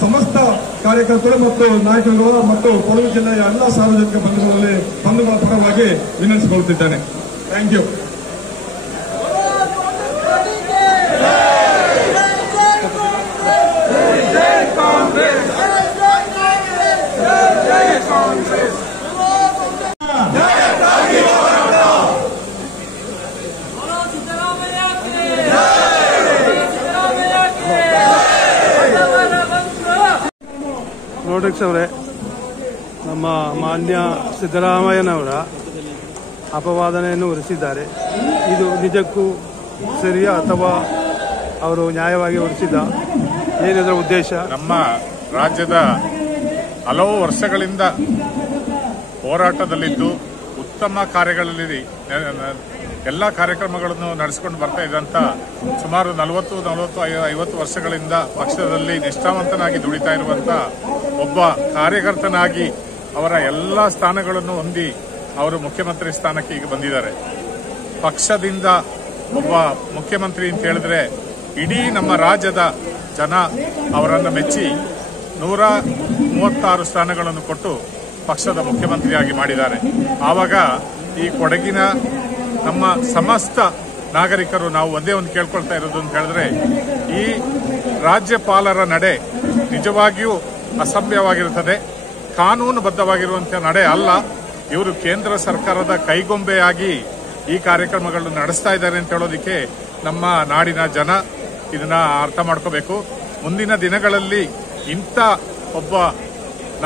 ಸಮಸ್ತ ಕಾರ್ಯಕರ್ತರು ಮತ್ತು ನಾಯಕರುಗಳು ಮತ್ತು ಕೊಡಗು ಜಿಲ್ಲೆಯ ಎಲ್ಲ ಸಾರ್ವಜನಿಕ ಬಂಧುಗಳ ಪರವಾಗಿ ವಿನಂತಿಸಿಕೊಳ್ಳುತ್ತಿದ್ದೇನೆ. Thank you. ನೋಡಕ್ಸ್ ಅವರೇ, ನಮ್ಮ ಮಾನ್ಯ ಸಿದ್ದರಾಮಯ್ಯನವರ ಅಪವಾದನೆಯನ್ನು ಹೊರಿಸಿದ್ದಾರೆ. ಇದು ನಿಜಕ್ಕೂ ಸರಿಯಾ ಅಥವಾ ಅವರು ನ್ಯಾಯವಾಗಿ ಹೊರಿಸಿದ? ಏನಿದರ ಉದ್ದೇಶ? ನಮ್ಮ ರಾಜ್ಯದ ಹಲವು ವರ್ಷಗಳಿಂದ ಹೋರಾಟದಲ್ಲಿದ್ದು ಉತ್ತಮ ಕಾರ್ಯಗಳಲ್ಲಿ ಎಲ್ಲ ಕಾರ್ಯಕ್ರಮಗಳನ್ನು ನಡೆಸಿಕೊಂಡು ಬರ್ತಾ ಇದ್ದಂಥ ಸುಮಾರು 40-50 ವರ್ಷಗಳಿಂದ ಪಕ್ಷದಲ್ಲಿ ನಿಷ್ಠಾವಂತನಾಗಿ ದುಡಿತಾ ಇರುವಂಥ ಒಬ್ಬ ಕಾರ್ಯಕರ್ತನಾಗಿ ಅವರ ಎಲ್ಲ ಸ್ಥಾನಗಳನ್ನು ಹೊಂದಿ ಅವರು ಮುಖ್ಯಮಂತ್ರಿ ಸ್ಥಾನಕ್ಕೆ ಈಗ ಬಂದಿದ್ದಾರೆ. ಪಕ್ಷದಿಂದ ಒಬ್ಬ ಮುಖ್ಯಮಂತ್ರಿ ಅಂತ ಹೇಳಿದ್ರೆ ಇಡೀ ನಮ್ಮ ರಾಜ್ಯದ ಜನ ಅವರನ್ನು ಮೆಚ್ಚಿ 136 ಸ್ಥಾನಗಳನ್ನು ಕೊಟ್ಟು ಪಕ್ಷದ ಮುಖ್ಯಮಂತ್ರಿಯಾಗಿ ಮಾಡಿದ್ದಾರೆ. ಆವಾಗ ಈ ಕೊಡಗಿನ ನಮ್ಮ ಸಮಸ್ತ ನಾಗರಿಕರು ನಾವು ಒಂದೇ ಒಂದು ಕೇಳ್ಕೊಳ್ತಾ ಇರೋದು ಅಂತ ಹೇಳಿದ್ರೆ, ಈ ರಾಜ್ಯಪಾಲರ ನಡೆ ನಿಜವಾಗಿಯೂ ಅಸಭ್ಯವಾಗಿರುತ್ತದೆ, ಕಾನೂನುಬದ್ಧವಾಗಿರುವಂತಹ ನಡೆ ಅಲ್ಲ. ಇವರು ಕೇಂದ್ರ ಸರ್ಕಾರದ ಕೈಗೊಂಬೆಯಾಗಿ ಈ ಕಾರ್ಯಕ್ರಮಗಳನ್ನು ನಡೆಸ್ತಾ ಇದ್ದಾರೆ ಅಂತ ಹೇಳೋದಕ್ಕೆ ನಮ್ಮ ನಾಡಿನ ಜನ ಇದನ್ನ ಅರ್ಥ ಮಾಡ್ಕೋಬೇಕು. ಮುಂದಿನ ದಿನಗಳಲ್ಲಿ ಇಂಥ ಒಬ್ಬ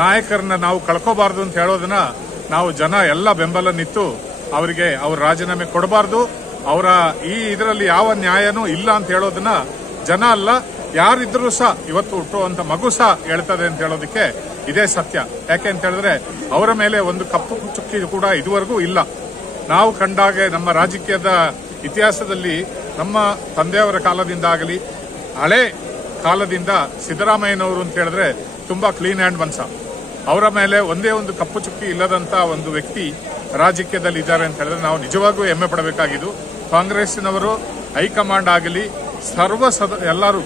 ನಾಯಕರನ್ನ ನಾವು ಕಳ್ಕೋಬಾರ್ದು ಅಂತ ಹೇಳೋದನ್ನ ನಾವು ಜನ ಎಲ್ಲ ಬೆಂಬಲ ನಿಂತು ಅವರಿಗೆ ಅವ್ರ ರಾಜೀನಾಮೆ ಕೊಡಬಾರ್ದು. ಅವರ ಈ ಇದರಲ್ಲಿ ಯಾವ ನ್ಯಾಯನೂ ಇಲ್ಲ ಅಂತ ಹೇಳೋದನ್ನ ಜನ ಅಲ್ಲ, ಯಾರಿದ್ರೂ ಸಹ ಇವತ್ತು ಹುಟ್ಟುವಂತ ಮಗು ಸಹ ಹೇಳ್ತದೆ ಅಂತ ಹೇಳೋದಕ್ಕೆ ಇದೇ ಸತ್ಯ. ಯಾಕೆ ಅಂತ ಹೇಳಿದ್ರೆ ಅವರ ಮೇಲೆ ಒಂದು ಕಪ್ಪು ಚುಕ್ಕಿ ಕೂಡ ಇದುವರೆಗೂ ಇಲ್ಲ. ನಾವು ಕಂಡಾಗೆ ನಮ್ಮ ರಾಜಕೀಯದ ಇತಿಹಾಸದಲ್ಲಿ ನಮ್ಮ ತಂದೆಯವರ ಕಾಲದಿಂದ ಆಗಲಿ ಹಳೆ ಕಾಲದಿಂದ ಸಿದ್ದರಾಮಯ್ಯನವರು ಅಂತ ಹೇಳಿದ್ರೆ ತುಂಬಾ ಕ್ಲೀನ್ ಹ್ಯಾಂಡ್ ಮನ್ಸ. ಅವರ ಮೇಲೆ ಒಂದೇ ಒಂದು ಕಪ್ಪು ಚುಕ್ಕಿ ಇಲ್ಲದಂತ ಒಂದು ವ್ಯಕ್ತಿ ರಾಜಕೀಯದಲ್ಲಿ ಇದ್ದಾರೆ ಅಂತ ಹೇಳಿದ್ರೆ ನಾವು ನಿಜವಾಗೂ ಹೆಮ್ಮೆ ಪಡಬೇಕಾಗಿದ್ದು. ಕಾಂಗ್ರೆಸ್ನವರು ಹೈಕಮಾಂಡ್ ಆಗಲಿ ಎಲ್ಲರೂ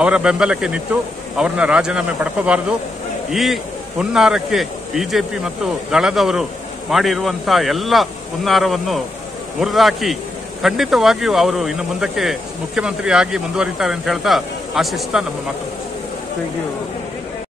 ಅವರ ಬೆಂಬಲಕ್ಕೆ ನಿಂತು ಅವರನ್ನ ರಾಜೀನಾಮೆ ಪಡ್ಕೋಬಾರದು. ಈ ಹುನ್ನಾರಕ್ಕೆ ಬಿಜೆಪಿ ಮತ್ತು ದಳದವರು ಮಾಡಿರುವಂತಹ ಎಲ್ಲ ಹುನ್ನಾರವನ್ನು ಮುರಿದಾಕಿ ಖಂಡಿತವಾಗಿಯೂ ಅವರು ಇನ್ನು ಮುಂದಕ್ಕೆ ಮುಖ್ಯಮಂತ್ರಿಯಾಗಿ ಮುಂದುವರಿತಾರೆ ಅಂತ ಹೇಳ್ತಾ ಆಶಿಸ್ತಾ ನಮ್ಮ ಮಾತು. Thank you.